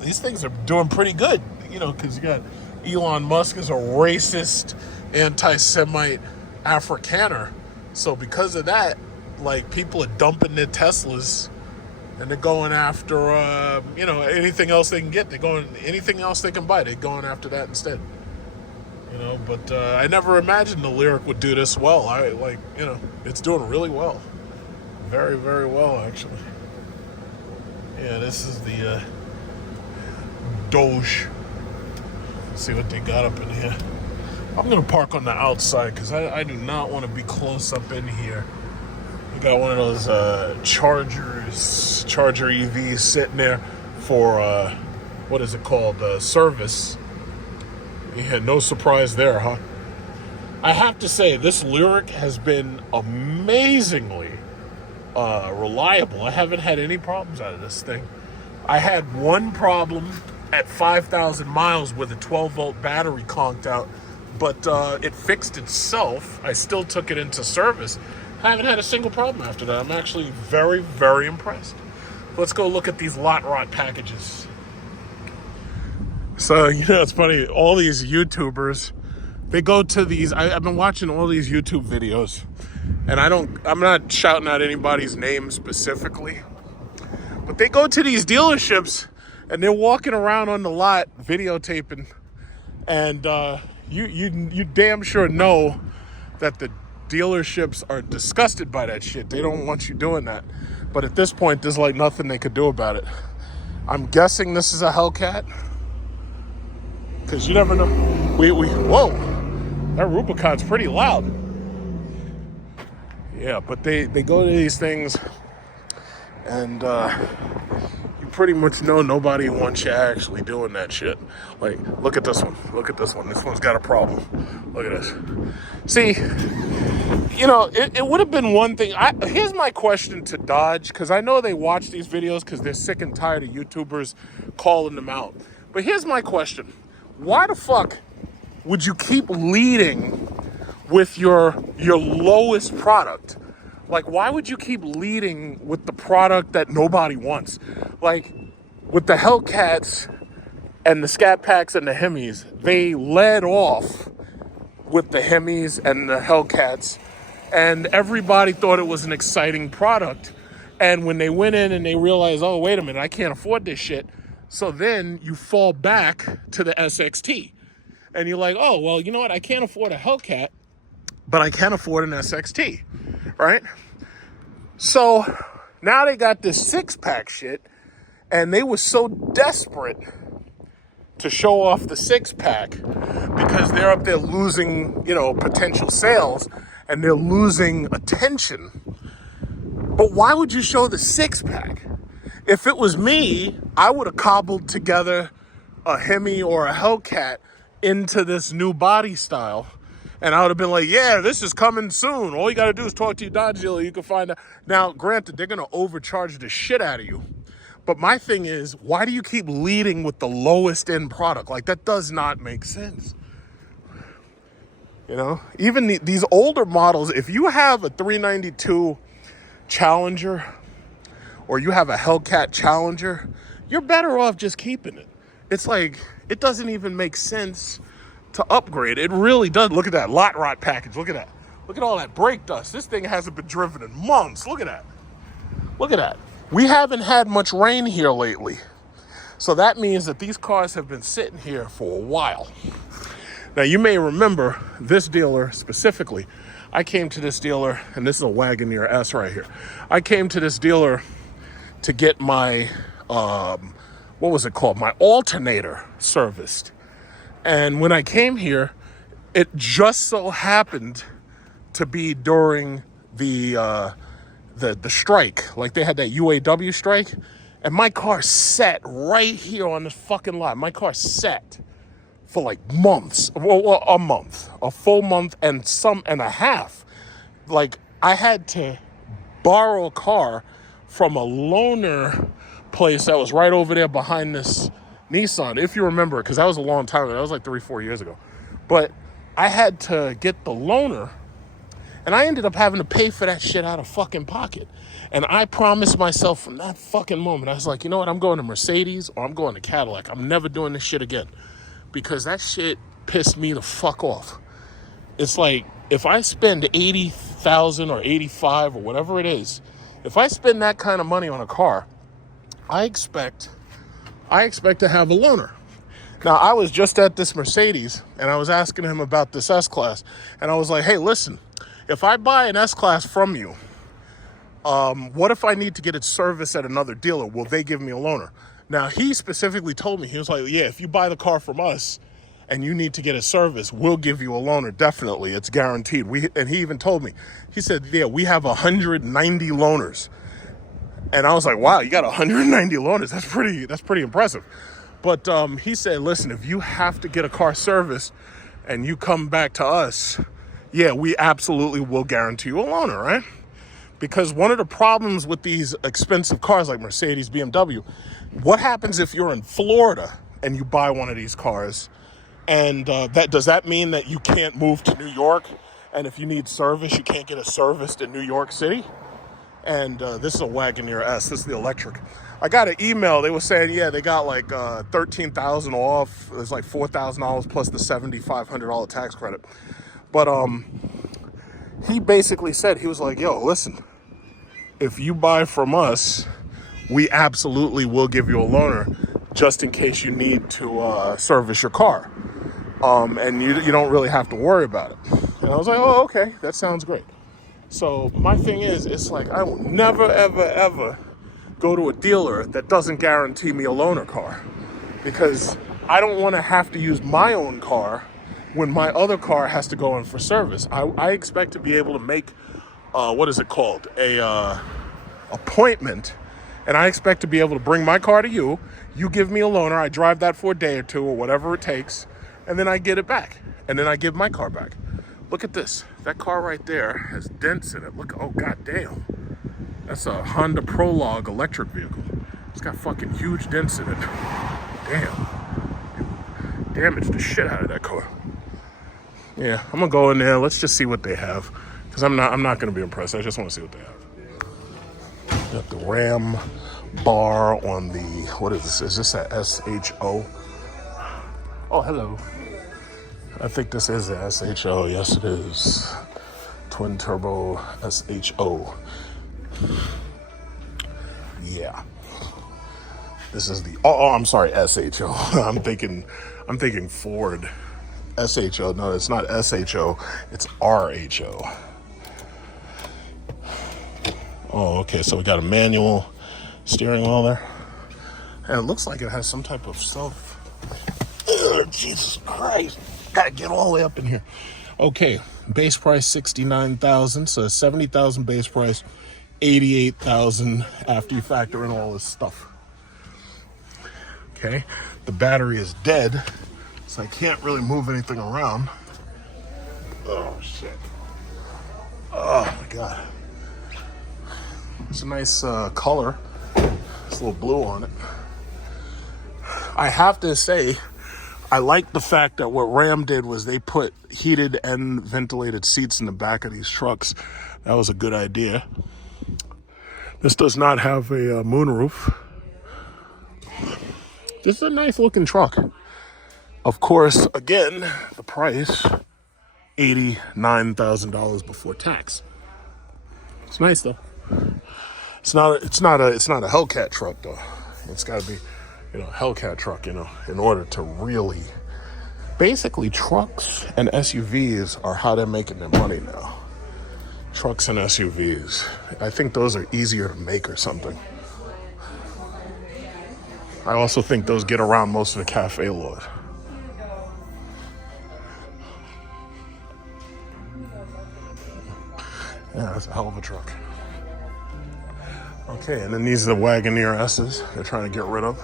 These things are doing pretty good, because you got Elon Musk is a racist, anti-Semite Afrikaner. So because of that, like, people are dumping their Teslas and they're going after, anything else they can get. Anything else they can buy, they're going after that instead. But I never imagined the Lyriq would do this well. It's doing really well. Very, very well, actually. Yeah, this is the Doge. Let's see what they got up in here. I'm going to park on the outside because I do not want to be close up in here. You got one of those Charger EVs sitting there for, what is it called, service. Yeah, no surprise there, huh? I have to say, this Lyriq has been amazingly reliable. I haven't had any problems out of this thing. I had one problem at 5,000 miles where the 12-volt battery conked out, but it fixed itself. I still took it into service. I haven't had a single problem after that. I'm actually very, very impressed. Let's go look at these lot rot packages. So, it's funny. All these YouTubers, they go to these. I've been watching all these YouTube videos, and I'm not shouting out anybody's name specifically, but they go to these dealerships and they're walking around on the lot videotaping, and you damn sure know that the dealerships are disgusted by that shit. They don't want you doing that. But at this point, there's like nothing they could do about it. I'm guessing this is a Hellcat, because you never know. Whoa, that Rubicon's pretty loud. Yeah, but they go to these things, and you pretty much know nobody wants you actually doing that shit. Like, look at this one. Look at this one. This one's got a problem. Look at this. See, it would have been one thing. Here's my question to Dodge, because I know they watch these videos because they're sick and tired of YouTubers calling them out. But here's my question. Why the fuck would you keep leading with your lowest product? Like, why would you keep leading with the product that nobody wants? Like, with the Hellcats and the Scat Packs and the Hemis, they led off with the Hemis and the Hellcats, and everybody thought it was an exciting product. And when they went in and they realized, oh, wait a minute, I can't afford this shit. So then you fall back to the SXT. And you're like, oh, well, you know what? I can't afford a Hellcat, but I can afford an SXT, right? So now they got this six-pack shit, and they were so desperate to show off the six-pack because they're up there losing, potential sales, and they're losing attention. But why would you show the six-pack? If it was me, I would have cobbled together a Hemi or a Hellcat into this new body style. And I would have been like, yeah, this is coming soon. All you got to do is talk to your Dodge dealer. You can find out. Now, granted, they're going to overcharge the shit out of you. But my thing is, why do you keep leading with the lowest end product? Like, that does not make sense. Even these older models, if you have a 392 Challenger or you have a Hellcat Challenger, you're better off just keeping it. It's like, it doesn't even make sense to upgrade. It really does. Look at that lot rot package. Look at that. Look at all that brake dust. This thing hasn't been driven in months. Look at that. Look at that. We haven't had much rain here lately. So that means that these cars have been sitting here for a while. Now, you may remember this dealer specifically. I came to this dealer, and this is a Wagoneer S right here. I came to this dealer to get my, my alternator serviced. And when I came here, it just so happened to be during the strike. Like, they had that UAW strike, and my car sat right here on this fucking lot. My car sat for like months, well, a month, a full month and a half. Like, I had to borrow a car from a loaner place that was right over there behind this Nissan, if you remember, because that was a long time ago. That was like 3-4 years ago. But I had to get the loaner, and I ended up having to pay for that shit out of fucking pocket. And I promised myself from that fucking moment, I was like, you know what? I'm going to Mercedes or I'm going to Cadillac. I'm never doing this shit again. Because that shit pissed me the fuck off. It's like, if I spend $80,000 or $85,000 or whatever it is, if I spend that kind of money on a car, I expect to have a loaner. Now, I was just at this Mercedes, and I was asking him about this S-Class, and I was like, hey, listen, if I buy an S-Class from you, what if I need to get it serviced at another dealer? Will they give me a loaner? Now, he specifically told me, he was like, yeah, if you buy the car from us and you need to get a service, we'll give you a loaner, definitely. It's guaranteed. And he even told me, he said, yeah, we have 190 loaners. And I was like, wow, you got 190 loaners. That's pretty impressive. But he said, listen, if you have to get a car serviced and you come back to us, yeah, we absolutely will guarantee you a loaner, right? Because one of the problems with these expensive cars like Mercedes, BMW, what happens if you're in Florida and you buy one of these cars? And does that mean that you can't move to New York? And if you need service, you can't get it serviced in New York City? And this is a Wagoneer S. This is the electric. I got an email. They were saying, yeah, they got like $13,000 off. It's like $4,000 plus the $7,500 tax credit. But he basically said, he was like, yo, listen, if you buy from us, we absolutely will give you a loaner just in case you need to service your car. And you don't really have to worry about it. And I was like, oh, okay, that sounds great. So my thing is, it's like, I will never, ever, ever go to a dealer that doesn't guarantee me a loaner car, because I don't want to have to use my own car when my other car has to go in for service. I expect to be able to make, a appointment, and I expect to be able to bring my car to you. You give me a loaner, I drive that for a day or two or whatever it takes, and then I get it back, and then I give my car back. Look at this. That car right there has dents in it. Look, oh goddamn. That's a Honda Prologue electric vehicle. It's got fucking huge dents in it. Damn. Damaged the shit out of that car. Yeah, I'm gonna go in there. Let's just see what they have. Because I'm not going to be impressed. I just want to see what they have. Got the Ram bar on the, what is this? Is this a SHO? Oh, hello. I think this is a SHO. Yes, it is. Twin turbo SHO. Yeah. This is the, I'm sorry, SHO. I'm thinking Ford. SHO. No, it's not SHO. It's RHO. Oh, okay. So we got a manual steering wheel there. And it looks like it has some type of self. Ugh, Jesus Christ. Gotta get all the way up in here. Okay. Base price $69,000. So $70,000 base price. $88,000 after you factor in all this stuff. Okay. The battery is dead. So I can't really move anything around. Oh, shit. Oh, my God. It's a nice color. It's a little blue on it. I have to say, I like the fact that what Ram did was they put heated and ventilated seats in the back of these trucks. That was a good idea. This does not have a moonroof. This is a nice looking truck. Of course, again, the price, $89,000 before tax. It's nice though. It's not a Hellcat truck though. It's got to be, a Hellcat truck, in order to really, basically trucks and SUVs are how they're making their money now. Trucks and SUVs. I think those are easier to make or something. I also think those get around most of the cafe laws. Yeah, that's a hell of a truck. Okay, and then these are the Wagoneer S's they're trying to get rid of.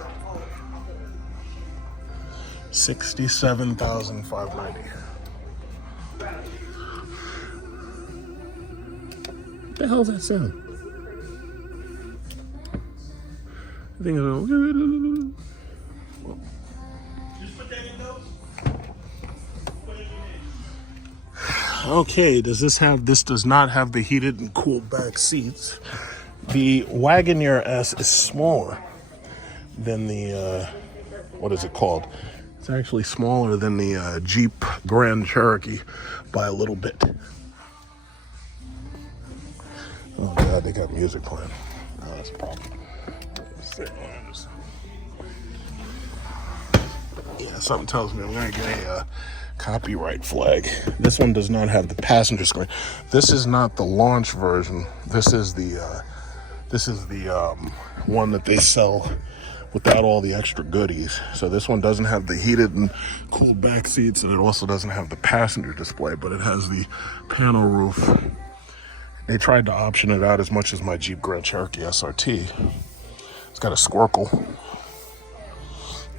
$67,590. What the hell is that sound? I think it's okay, this does not have the heated and cooled back seats. The Wagoneer S is smaller than the, what is it called? It's actually smaller than the Jeep Grand Cherokee by a little bit. Oh God, they got music playing. Oh, that's a problem. Yeah, something tells me I'm gonna get a copyright flag. This one does not have the passenger screen. This is not the launch version. This is the one that they sell without all the extra goodies. So this one doesn't have the heated and cooled back seats, and it also doesn't have the passenger display, but it has the panel roof. They tried to option it out as much as my Jeep Grand Cherokee SRT. It's got a squircle.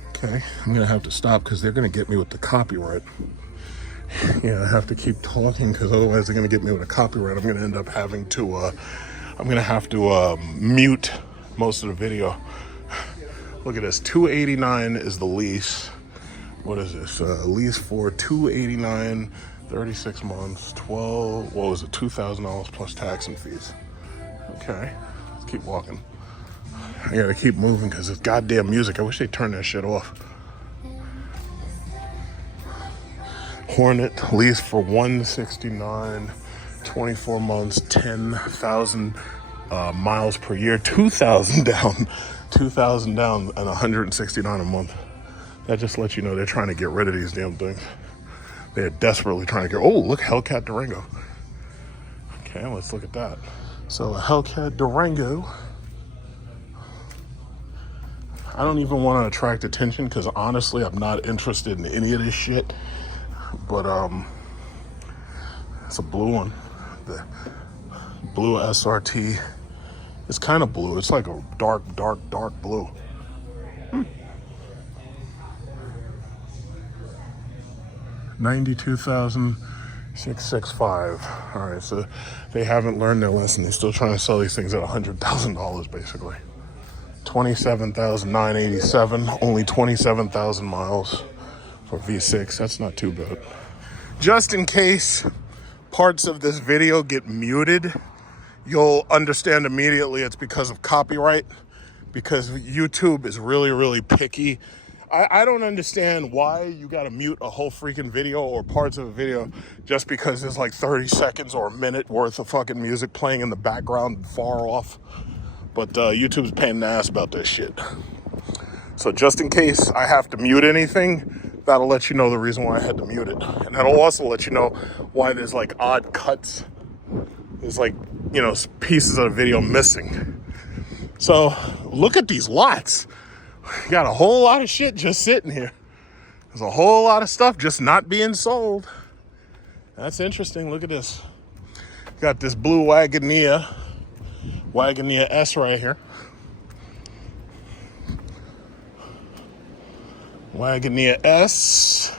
Okay, I'm gonna have to stop because they're gonna get me with the copyright. Yeah, I have to keep talking because otherwise they're gonna get me with a copyright. I'm gonna end up having to, mute most of the video. Look at this, $289 is the lease. What is this? Lease for $289, 36 months, $2,000 plus tax and fees. Okay, let's keep walking. I gotta keep moving because it's goddamn music. I wish they'd turn that shit off. Hornet lease for $169, 24 months, 10,000 miles per year, 2,000 down, and $169 a month. That just lets you know they're trying to get rid of these damn things. They're desperately trying to get. Oh, look, Hellcat Durango. Okay, let's look at that. So a Hellcat Durango. I don't even want to attract attention because honestly, I'm not interested in any of this shit. But it's a blue one. The blue SRT. It's kind of blue. It's like a dark blue. 92,665. All right, so they haven't learned their lesson. They're still trying to sell these things at $100,000 basically. 27,987. Only 27,000 miles for V6. That's not too bad. Just in case parts of this video get muted, you'll understand immediately it's because of copyright, because YouTube is really, really picky. I don't understand why you gotta mute a whole freaking video or parts of a video just because there's like 30 seconds or a minute worth of fucking music playing in the background far off. But YouTube's a pain in the ass about this shit. So just in case I have to mute anything, that'll let you know the reason why I had to mute it. And that'll also let you know why there's like odd cuts. There's like, you know, pieces of the video missing. So look at these lots. Got a whole lot of shit just sitting here. There's a whole lot of stuff just not being sold. That's interesting. Look at this. Got this blue Wagoneer S right here. Wagoneer S.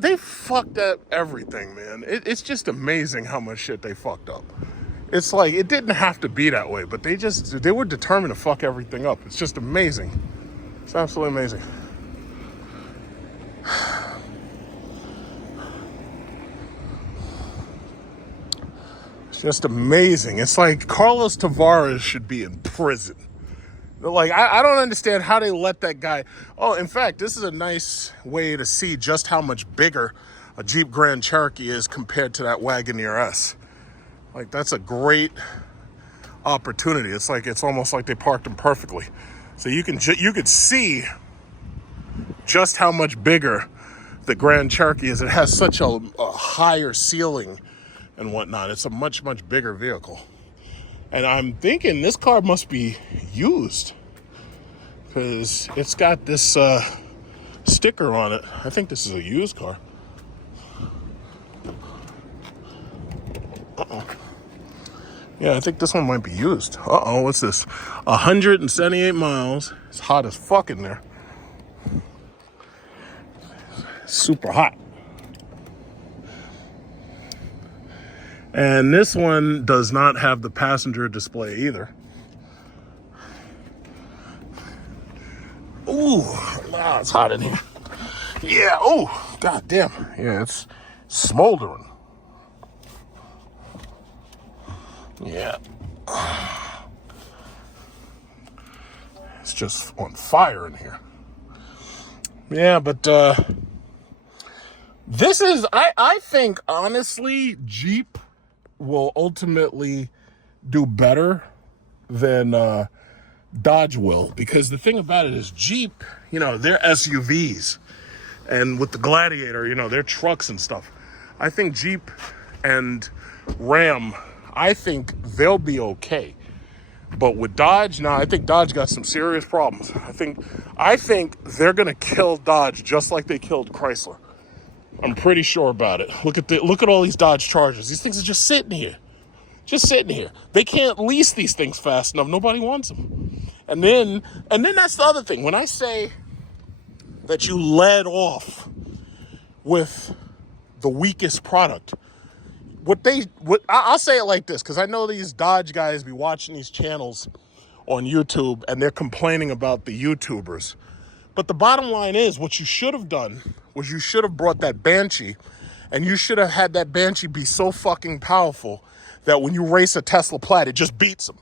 They fucked up everything, man. It's just amazing how much shit they fucked up. It's like, it didn't have to be that way, but they were determined to fuck everything up. It's just amazing. It's absolutely amazing. It's just amazing. It's like Carlos Tavares should be in prison. Like, I don't understand how they let that guy... Oh, in fact, this is a nice way to see just how much bigger a Jeep Grand Cherokee is compared to that Wagoneer S. Like, that's a great opportunity. It's almost like they parked them perfectly. So you could see just how much bigger the Grand Cherokee is. It has such a higher ceiling and whatnot. It's a much, much bigger vehicle. And I'm thinking this car must be used because it's got this sticker on it. I think this is a used car. Uh-oh. Yeah, I think this one might be used. Uh-oh, what's this? 178 miles. It's hot as fuck in there. Super hot. And this one does not have the passenger display either. Ooh, wow, it's hot in here. Yeah, oh, god damn. Yeah, it's smoldering. Yeah. It's just on fire in here. Yeah, but this is, I think, honestly, Jeep will ultimately do better than Dodge will. Because the thing about it is Jeep, you know, they're SUVs. And with the Gladiator, you know, they're trucks and stuff. I think Jeep and Ram, I think they'll be okay. But with Dodge, I think Dodge got some serious problems. I think they're gonna kill Dodge just like they killed Chrysler. I'm pretty sure about it. Look at all these Dodge Chargers. These things are just sitting here. Just sitting here. They can't lease these things fast enough. Nobody wants them. And then that's the other thing. When I say that you led off with the weakest product, I'll say it like this, because I know these Dodge guys be watching these channels on YouTube and they're complaining about the YouTubers. But the bottom line is, what you should have done was you should have brought that Banshee, and you should have had that Banshee be so fucking powerful that when you race a Tesla Plaid, it just beats them.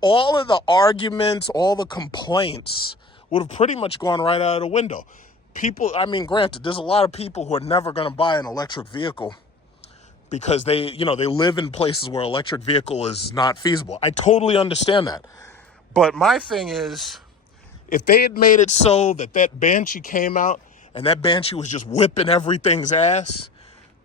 All of the arguments, all the complaints would have pretty much gone right out of the window. People, I mean, granted, there's a lot of people who are never going to buy an electric vehicle because they live in places where electric vehicle is not feasible. I totally understand that. But my thing is, if they had made it so that Banshee came out and that Banshee was just whipping everything's ass,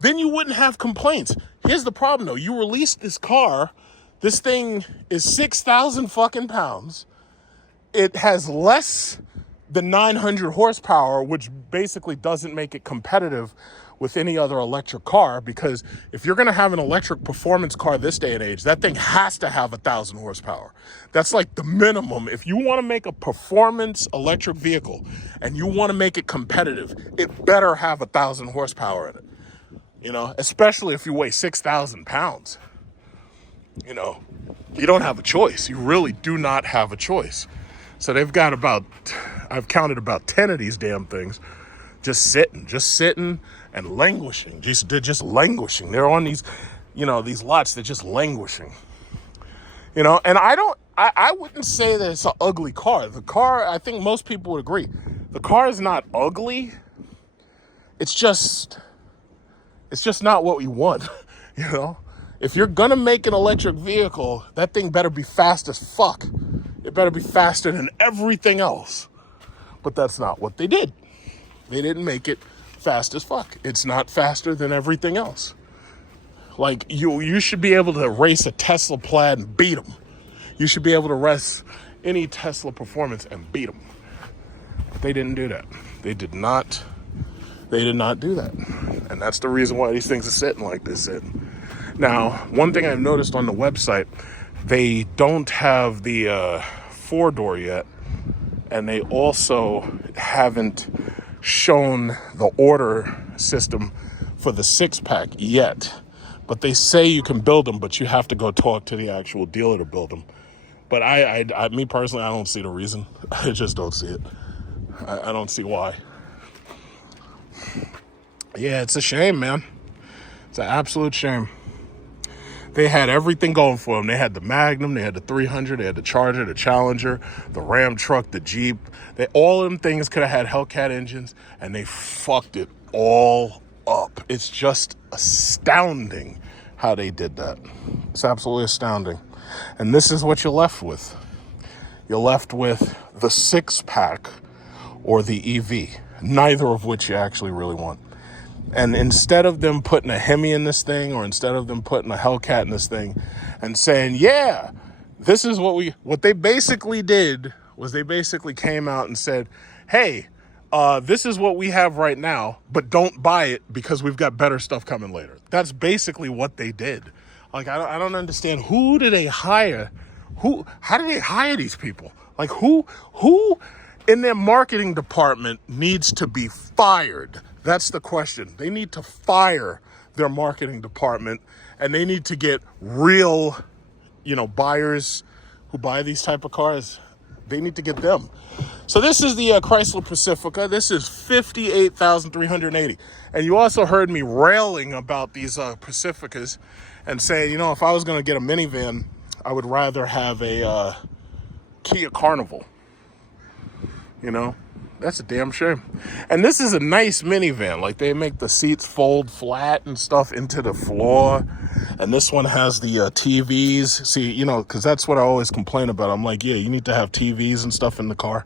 then you wouldn't have complaints. Here's the problem, though. You released this car. This thing is 6,000 fucking pounds. It has less than 900 horsepower, which basically doesn't make it competitive with any other electric car, because if you're going to have an electric performance car this day and age, that thing has to have 1,000 horsepower. That's like the minimum. If you want to make a performance electric vehicle and you want to make it competitive, it better have 1,000 horsepower in it. You know, especially if you weigh 6,000 pounds. You know, you don't have a choice. You really do not have a choice. So they've got I've counted about 10 of these damn things just sitting. and languishing. They're just languishing. They're on these, these lots. They're just languishing. And I wouldn't say that it's an ugly car. The car, I think most people would agree, the car is not ugly. It's just not what we want, If you're gonna make an electric vehicle, that thing better be fast as fuck. It better be faster than everything else. But that's not what they did. They didn't make it fast as fuck. It's not faster than everything else. Like, you should be able to race a Tesla Plaid and beat them. You should be able to race any Tesla performance and beat them. But they didn't do that. They did not do that. And that's the reason why these things are sitting like they're sitting. Now, one thing I've noticed on the website, they don't have the 4-door yet. And they also haven't shown the order system for the 6-pack yet. But they say you can build them, but you have to go talk to the actual dealer to build them. But me personally, I don't see the reason. I just don't see it. I don't see why. Yeah, it's a shame, man. It's an absolute shame. They had everything going for them. They had the Magnum, they had the 300, they had the Charger, the Challenger, the Ram truck, the Jeep. All of them things could have had Hellcat engines, and they fucked it all up. It's just astounding how they did that. It's absolutely astounding. And this is what you're left with. You're left with the 6-pack or the EV, neither of which you actually really want. And instead of them putting a Hemi in this thing, or instead of them putting a Hellcat in this thing and saying, yeah, this is what they basically did was they basically came out and said, hey, this is what we have right now, but don't buy it because we've got better stuff coming later. That's basically what they did. Like, I don't understand. Who do they hire? How do they hire these people? Like, who in their marketing department needs to be fired? That's the question. They need to fire their marketing department, and they need to get real, buyers who buy these type of cars. They need to get them. So this is the Chrysler Pacifica. This is $58,380. And you also heard me railing about these Pacificas and saying, if I was going to get a minivan, I would rather have a Kia Carnival. That's a damn shame. And this is a nice minivan. Like, they make the seats fold flat and stuff into the floor. And this one has the TVs. See, because that's what I always complain about. I'm like, yeah, you need to have TVs and stuff in the car.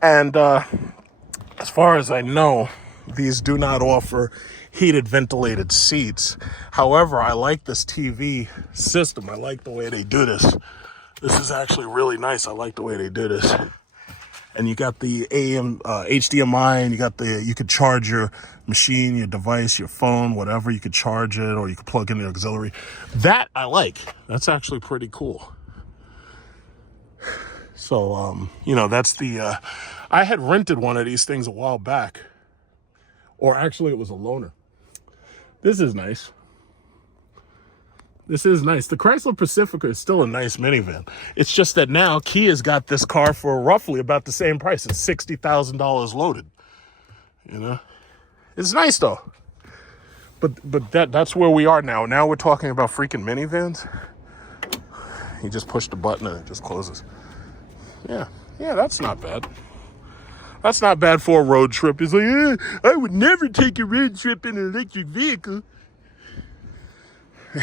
And as far as I know, these do not offer heated ventilated seats. However, I like this TV system. I like the way they do this. This is actually really nice. I like the way they do this. And you got the AM, HDMI, and you could charge your machine, your device, your phone, whatever. You could charge it, or you could plug in the auxiliary. That I like. That's actually pretty cool. So, that's the, I had rented one of these things a while back. Or actually, it was a loaner. This is nice. This is nice. The Chrysler Pacifica is still a nice minivan. It's just that now Kia's got this car for roughly about the same price. It's $60,000 loaded. It's nice though. But that's where we are now. Now we're talking about freaking minivans. You just push the button and it just closes. Yeah, that's not bad. That's not bad for a road trip. It's like, I would never take a road trip in an electric vehicle.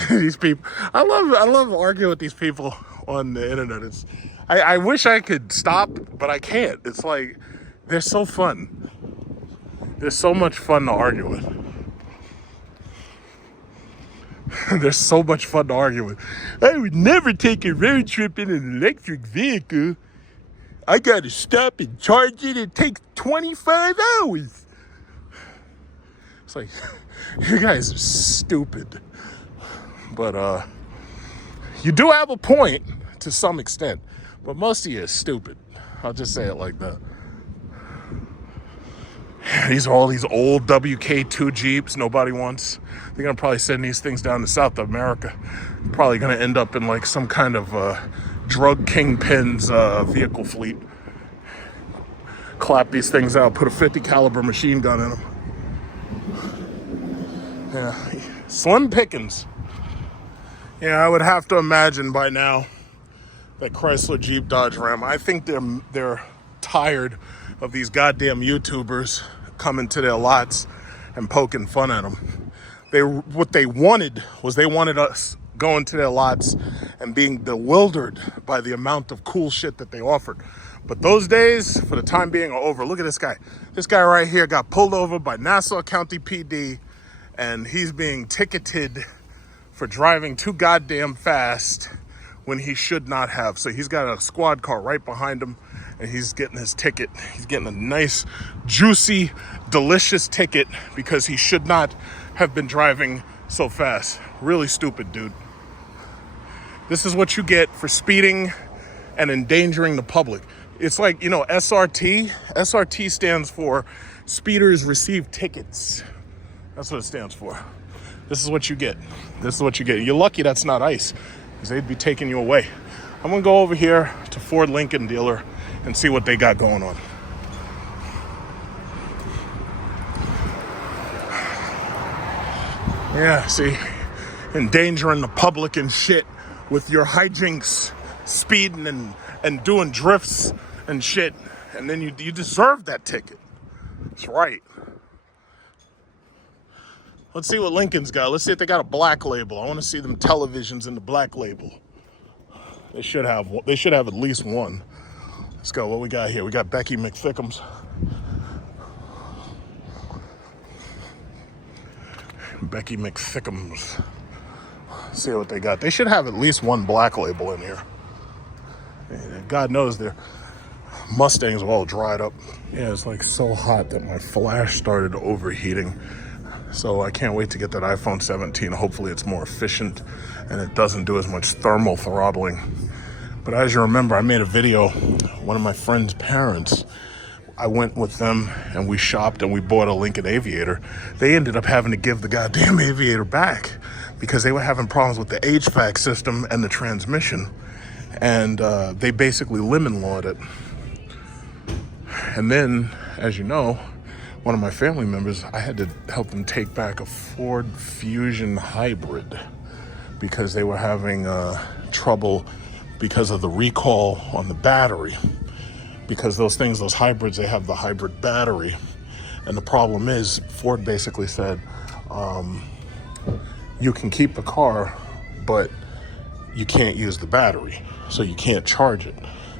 These people, I love arguing with these people on the internet. I wish I could stop, but I can't. It's like, they're so fun. They're so much fun to argue with. They're so much fun to argue with. I would never take a road trip in an electric vehicle. I gotta stop and charge it. It takes 25 hours. It's like, you guys are stupid. But you do have a point to some extent, but most of you are stupid. I'll just say it like that. These are all these old WK2 Jeeps nobody wants. They're gonna probably send these things down to South America. Probably gonna end up in like some kind of drug kingpin's vehicle fleet. Clap these things out, put a 50 caliber machine gun in them. Yeah, slim pickings. Yeah, I would have to imagine by now that Chrysler, Jeep, Dodge, Ram, I think they're tired of these goddamn YouTubers coming to their lots and poking fun at them. What they wanted us going to their lots and being bewildered by the amount of cool shit that they offered. But those days, for the time being, are over. Look at this guy. This guy right here got pulled over by Nassau County PD, and he's being ticketed for driving too goddamn fast when he should not have. So he's got a squad car right behind him, and he's getting his ticket. He's getting a nice, juicy, delicious ticket because he should not have been driving so fast. Really stupid, dude. This is what you get for speeding and endangering the public. It's like, you know, SRT. SRT stands for Speeders Receive Tickets. That's what it stands for. This is what you get. This is what you get. You're lucky that's not ICE, because they'd be taking you away. I'm gonna go over here to Ford Lincoln dealer and see what they got going on. Yeah, see, endangering the public and shit with your hijinks, speeding and doing drifts and shit, and then you deserve that ticket. That's right. Let's see what Lincoln's got. Let's see if they got a black label. I want to see them televisions in the black label. They should have at least one. Let's go. What we got here? We got Becky McThickums. Becky McThickums. Let's see what they got. They should have at least one black label in here. God knows their Mustangs are all dried up. Yeah, it's like so hot that my flash started overheating. So I can't wait to get that iPhone 17. Hopefully it's more efficient and it doesn't do as much thermal throttling. But as you remember, I made a video. One of my friend's parents, I went with them and we shopped and we bought a Lincoln Aviator. They ended up having to give the goddamn Aviator back because they were having problems with the HVAC system and the transmission. And they basically lemon lawed it. And then, as you know, one of my family members, I had to help them take back a Ford Fusion Hybrid because they were having trouble because of the recall on the battery. Because those hybrids, they have the hybrid battery. And the problem is, Ford basically said, you can keep the car, but you can't use the battery. So you can't charge it.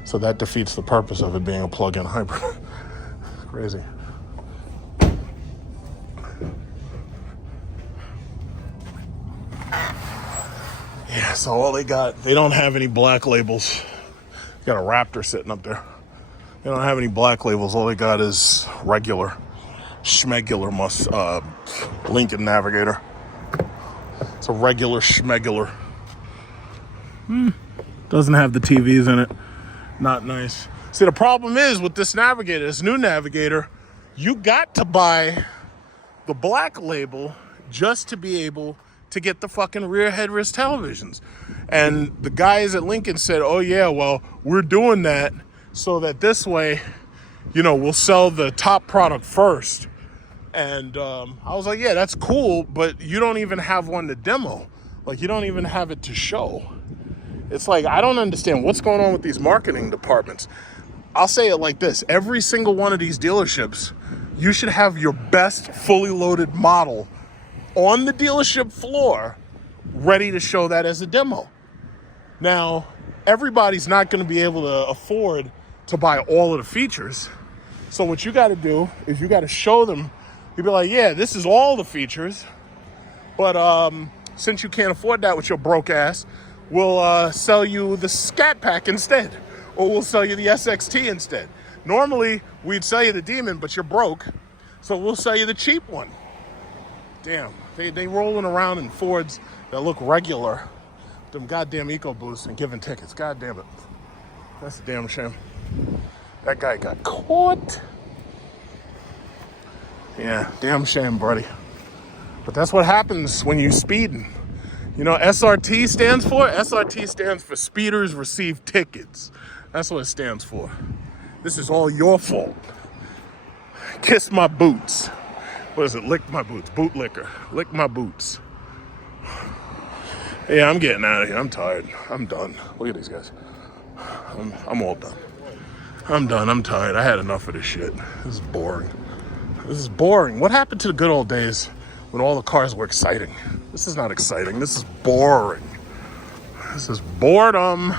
So that defeats the purpose of it being a plug-in hybrid. It's crazy. Yeah, so all they don't have any black labels. Got a Raptor sitting up there. They don't have any black labels. All they got is regular, schmegular Lincoln Navigator. It's a regular schmegular. Doesn't have the TVs in it. Not nice. See, the problem is with this Navigator, this new Navigator, you got to buy the black label just to be able to get the fucking rear headrest televisions. And the guys at Lincoln said, oh yeah, well, we're doing that so that this way, you know, we'll sell the top product first. And I was like, yeah, that's cool, but you don't even have one to demo. Like, you don't even have it to show. It's like, I don't understand what's going on with these marketing departments. I'll say it like this. Every single one of these dealerships, you should have your best fully loaded model on the dealership floor ready to show that as a demo. Now, everybody's not going to be able to afford to buy all of the features. So what you got to do is you got to show them. You'll be like, yeah, this is all the features. But since you can't afford that with your broke ass, we'll sell you the Scat Pack instead. Or we'll sell you the SXT instead. Normally, we'd sell you the Demon, but you're broke. So we'll sell you the cheap one. Damn, they rolling around in Fords that look regular. Them goddamn EcoBoosts and giving tickets. God damn it. That's a damn shame. That guy got caught. Yeah, damn shame, buddy. But that's what happens when you speeding. You know, SRT stands for? SRT stands for Speeders Receive Tickets. That's what it stands for. This is all your fault. Kiss my boots. What is it? Lick my boots. Boot liquor. Lick my boots. Yeah, I'm getting out of here. I'm tired. I'm done. Look at these guys. I'm all done. I'm done. I'm tired. I had enough of this shit. This is boring. This is boring. What happened to the good old days when all the cars were exciting? This is not exciting. This is boring. This is boredom.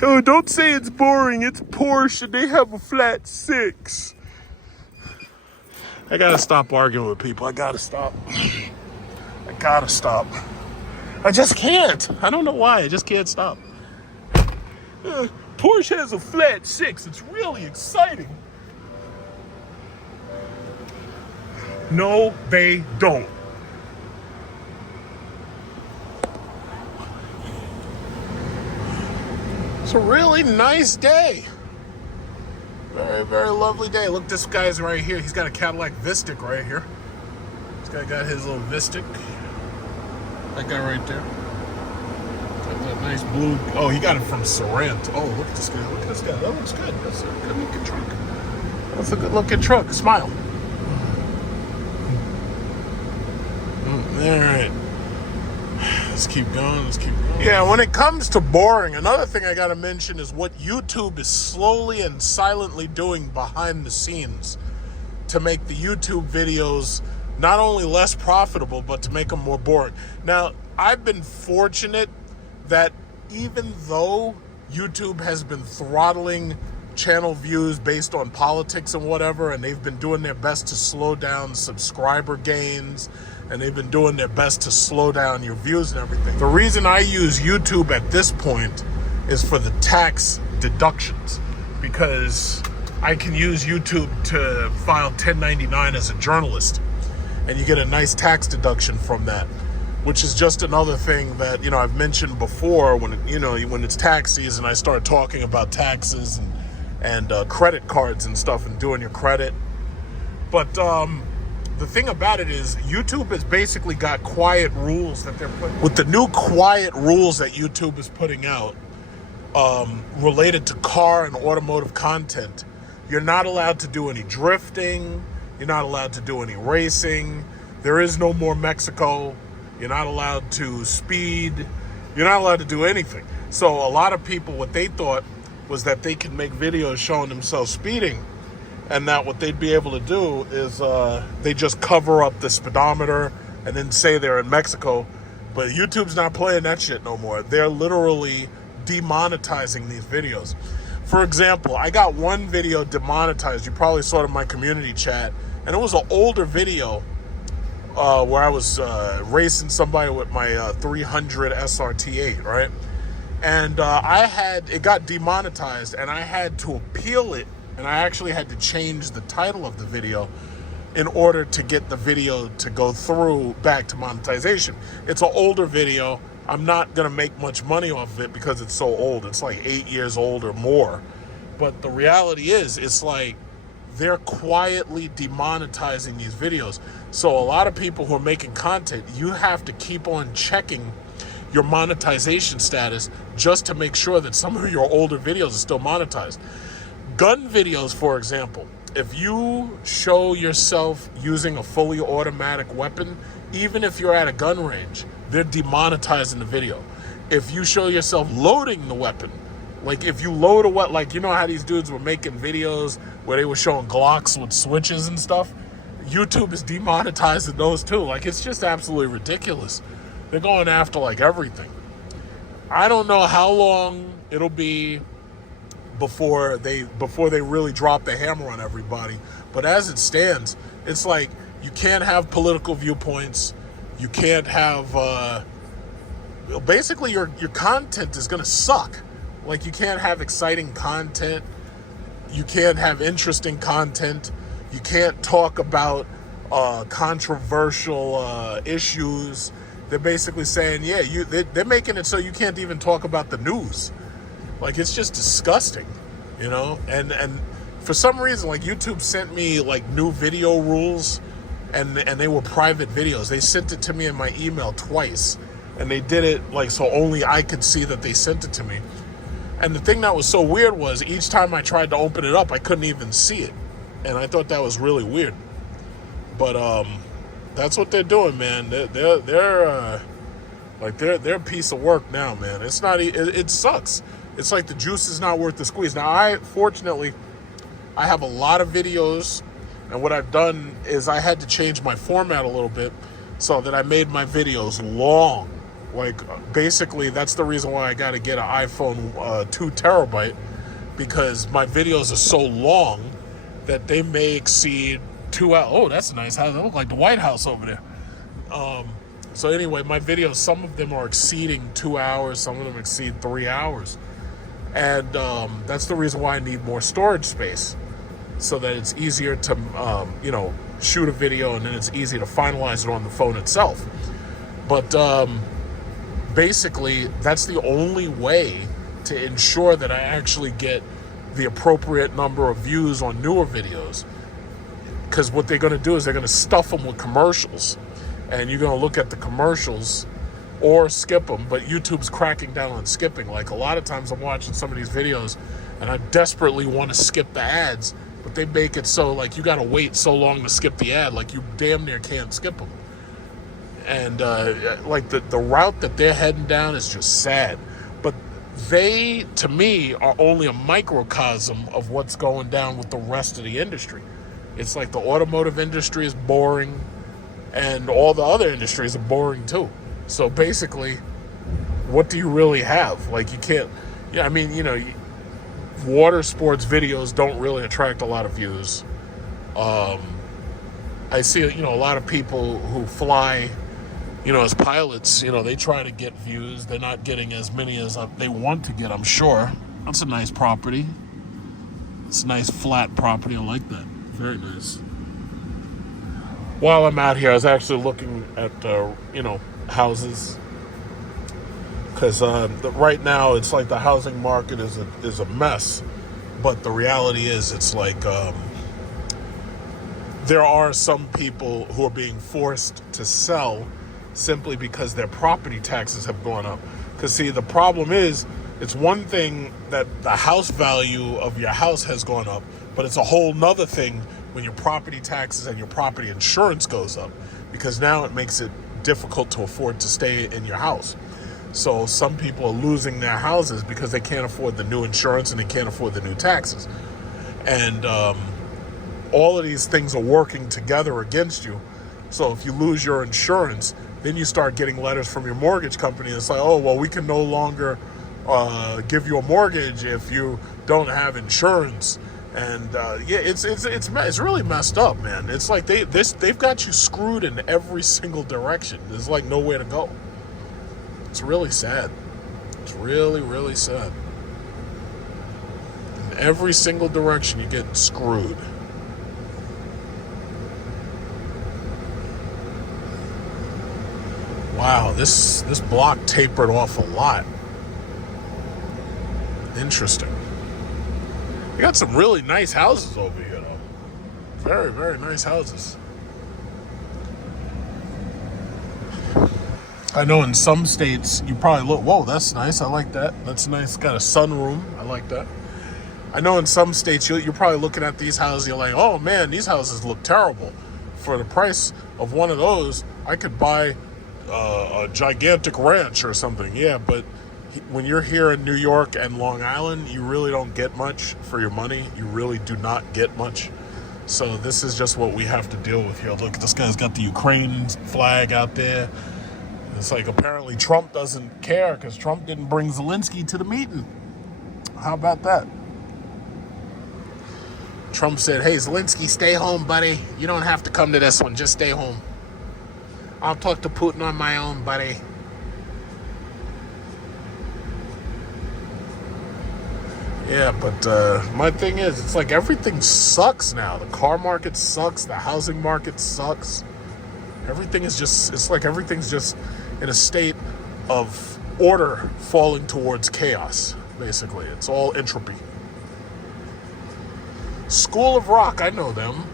Oh, don't say it's boring. It's Porsche. They have a flat 6. I gotta stop arguing with people. I gotta stop. I gotta stop. I just can't. I don't know why. I just can't stop. Porsche has a flat 6. It's really exciting. No, they don't. It's a really nice day. Very, very lovely day. Look, this guy's right here. He's got a Cadillac Optiq right here. This guy got his little Optiq. That guy right there. Got that nice blue. Oh, he got it from Sorrento. Oh, look at this guy. Look at this guy. That looks good. That's a good looking truck. That's a good looking truck. Smile. All right. Let's keep going. Let's keep going. Yeah, when it comes to boring, another thing I got to mention is what YouTube is slowly and silently doing behind the scenes to make the YouTube videos not only less profitable, but to make them more boring. Now, I've been fortunate that even though YouTube has been throttling channel views based on politics and whatever, and they've been doing their best to slow down subscriber gains, and they've been doing their best to slow down your views and everything. The reason I use YouTube at this point is for the tax deductions, because I can use YouTube to file 1099 as a journalist, and you get a nice tax deduction from that, which is just another thing that, you know, I've mentioned before. When when it's tax season, I start talking about taxes and credit cards and stuff, and doing your credit. But the thing about it is, YouTube has basically got quiet rules that they're putting. With the new quiet rules that YouTube is putting out related to car and automotive content, you're not allowed to do any drifting. You're not allowed to do any racing. There is no more Mexico. You're not allowed to speed. You're not allowed to do anything. So a lot of people, what they thought was that they could make videos showing themselves speeding, and that what they'd be able to do is they just cover up the speedometer and then say they're in Mexico. But YouTube's not playing that shit no more. They're literally demonetizing these videos. For example, I got one video demonetized. You probably saw it in my community chat, and it was an older video where I was racing somebody with my 300 SRT8, right? And it got demonetized, and I had to appeal it, and I actually had to change the title of the video in order to get the video to go through back to monetization. It's an older video. I'm not going to make much money off of it because it's so old. It's like 8 years old or more. But the reality is, it's like they're quietly demonetizing these videos. So a lot of people who are making content, you have to keep on checking your monetization status just to make sure that some of your older videos are still monetized. Gun videos, for example, if you show yourself using a fully automatic weapon, even if you're at a gun range, they're demonetizing the video. If you show yourself loading the weapon, like if you load a weapon, like you know how these dudes were making videos where they were showing Glocks with switches and stuff, YouTube is demonetizing those too. Like, it's just absolutely ridiculous. They're going after like everything. I don't know how long it'll be before they really drop the hammer on everybody. But as it stands, it's like you can't have political viewpoints. You can't have basically your content is gonna suck. Like, you can't have exciting content. You can't have interesting content. You can't talk about controversial issues. They're basically saying, yeah, they're making it so you can't even talk about the news. Like, it's just disgusting, you know? And for some reason, like, YouTube sent me like new video rules, and they were private videos. They sent it to me in my email twice, and they did it like so only I could see that they sent it to me. And the thing that was so weird was each time I tried to open it up, I couldn't even see it. And I thought that was really weird. But that's what they're doing, man. They're a piece of work now, man. It's not. It sucks. It's like the juice is not worth the squeeze. Now, fortunately, I have a lot of videos, and what I've done is I had to change my format a little bit so that I made my videos long. Like, basically, that's the reason why I got to get an iPhone 2 terabyte, because my videos are so long that they may exceed 2 hours. Oh, that's a nice house. They look like the White House over there. So anyway, my videos, some of them are exceeding 2 hours. Some of them exceed 3 hours. And that's the reason why I need more storage space, so that it's easier to, shoot a video, and then it's easy to finalize it on the phone itself. But basically, that's the only way to ensure that I actually get the appropriate number of views on newer videos. Because what they're going to do is they're going to stuff them with commercials. And you're going to look at the commercials or skip them. But YouTube's cracking down on skipping. Like, a lot of times I'm watching some of these videos and I desperately want to skip the ads, but they make it so, like, you got to wait so long to skip the ad. Like, you damn near can't skip them. And, like, the route that they're heading down is just sad. But they, to me, are only a microcosm of what's going down with the rest of the industry. It's like the automotive industry is boring, and all the other industries are boring too. So basically, what do you really have? Like, you can't, water sports videos don't really attract a lot of views. I see, a lot of people who fly, as pilots, they try to get views. They're not getting as many as they want to get, I'm sure. That's a nice property. It's a nice flat property. I like that. Very nice. While I'm out here, I was actually looking at, houses. Because right now, it's like the housing market is a mess. But the reality is, it's like there are some people who are being forced to sell simply because their property taxes have gone up. Because, see, the problem is, it's one thing that the house value of your house has gone up, but it's a whole nother thing when your property taxes and your property insurance goes up, because now it makes it difficult to afford to stay in your house. So some people are losing their houses because they can't afford the new insurance and they can't afford the new taxes. And all of these things are working together against you. So if you lose your insurance, then you start getting letters from your mortgage company and say, oh, well, we can no longer give you a mortgage if you don't have insurance. And it's really messed up, man. It's like they've got you screwed in every single direction. There's like nowhere to go. It's really sad. It's really, really sad. In every single direction, you get screwed. Wow, this block tapered off a lot. Interesting. You got some really nice houses over here, though. Very, very nice houses. I know in some states, you probably look, whoa, that's nice. I like that. That's nice. Got a sunroom. I like that. I know in some states, you're probably looking at these houses, you're like, oh, man, these houses look terrible. For the price of one of those, I could buy a gigantic ranch or something. Yeah, but when you're here in New York and Long Island, you really don't get much for your money. You really do not get much. So this is just what we have to deal with here. Look, this guy's got the Ukraine flag out there. It's like apparently Trump doesn't care because Trump didn't bring Zelensky to the meeting. How about that? Trump said, hey, Zelensky, stay home, buddy. You don't have to come to this one. Just stay home. I'll talk to Putin on my own, buddy. Yeah, but my thing is, it's like everything sucks now. The car market sucks. The housing market sucks. Everything is just, it's like everything's just in a state of order falling towards chaos, basically. It's all entropy. School of Rock, I know them.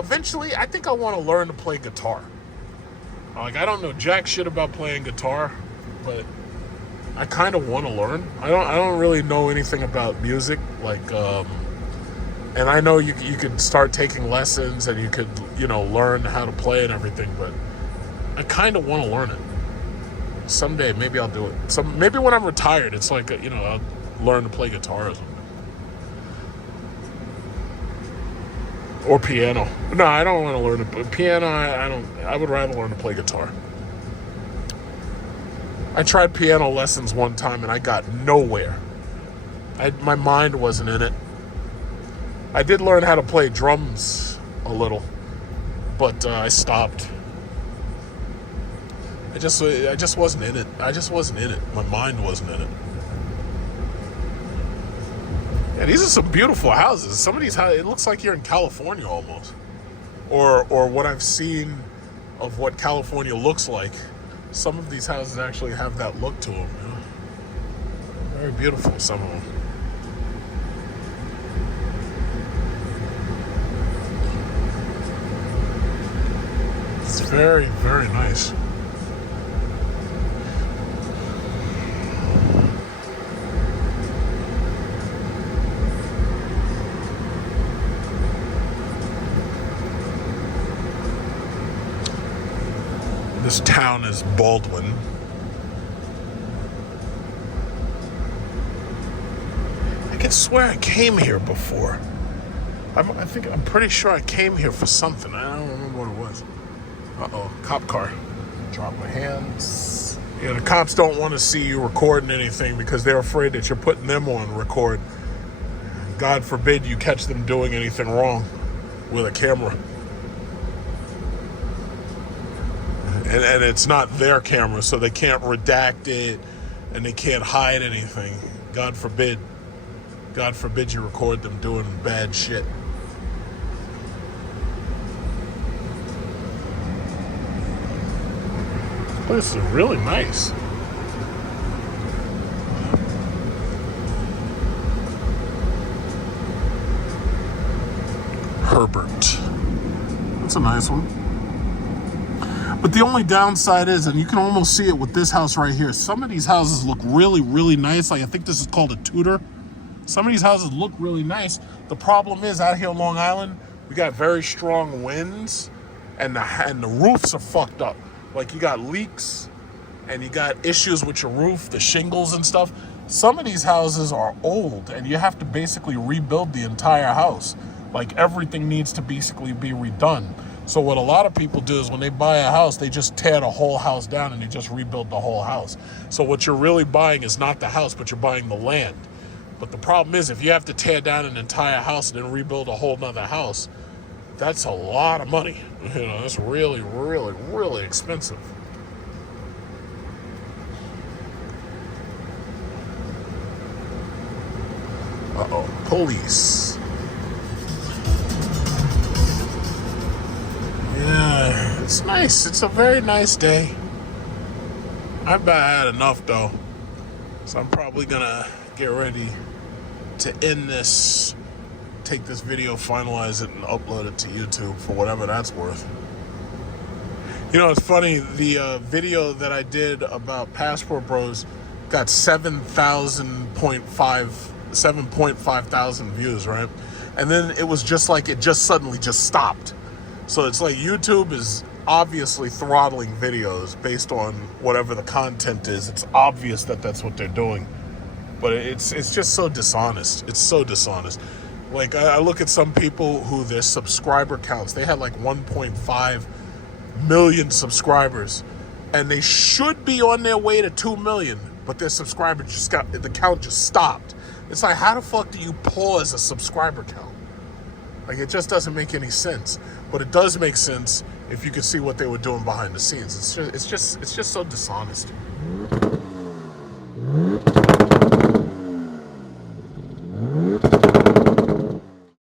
Eventually, I think I want to learn to play guitar. Like, I don't know jack shit about playing guitar, but I kind of want to learn. I don't really know anything about music, like, And I know you could start taking lessons and you could, learn how to play and everything, but I kind of want to learn it. Someday, maybe I'll do it. Maybe when I'm retired, it's like, I'll learn to play guitar or something. Or piano. No, I don't want to learn to piano. I would rather learn to play guitar. I tried piano lessons one time and I got nowhere. My mind wasn't in it. I did learn how to play drums a little, but I stopped. I just wasn't in it. I just wasn't in it. My mind wasn't in it. Yeah, these are some beautiful houses. Some of these houses, it looks like you're in California almost. Or what I've seen of what California looks like. Some of these houses actually have that look to them. Very beautiful, some of them. It's very, very nice. This town is Baldwin. I can swear I came here before. I'm pretty sure I came here for something. I don't remember what it was. Uh-oh, cop car. Drop my hands. Yeah, the cops don't want to see you recording anything because they're afraid that you're putting them on record. God forbid you catch them doing anything wrong with a camera. And it's not their camera, so they can't redact it and they can't hide anything. God forbid. God forbid you record them doing bad shit. This is really nice. Herbert. That's a nice one. But the only downside is, and you can almost see it with this house right here, some of these houses look really, really nice. Like, I think this is called a Tudor. Some of these houses look really nice. The problem is, out here on Long Island, we got very strong winds, and the roofs are fucked up. Like, you got leaks, and you got issues with your roof, the shingles and stuff. Some of these houses are old, and you have to basically rebuild the entire house. Like, everything needs to basically be redone. So what a lot of people do is when they buy a house, they just tear the whole house down and they just rebuild the whole house. So what you're really buying is not the house, but you're buying the land. But the problem is, if you have to tear down an entire house and then rebuild a whole nother house, that's a lot of money. That's really, really, really expensive. Uh-oh, police. Yeah, it's nice. It's a very nice day. I've had enough, though. So I'm probably gonna get ready to end this, take this video, finalize it, and upload it to YouTube for whatever that's worth. It's funny, the video that I did about Passport Bros got 7.5 thousand views, right? And then it was just like it just suddenly just stopped. So it's like YouTube is obviously throttling videos based on whatever the content is. It's obvious that that's what they're doing. But it's just so dishonest. It's so dishonest. Like, I look at some people who their subscriber counts, they had like 1.5 million subscribers. And they should be on their way to 2 million. But their subscriber the count just stopped. It's like, how the fuck do you pause a subscriber count? Like, it just doesn't make any sense. But it does make sense if you could see what they were doing behind the scenes. It's just so dishonest.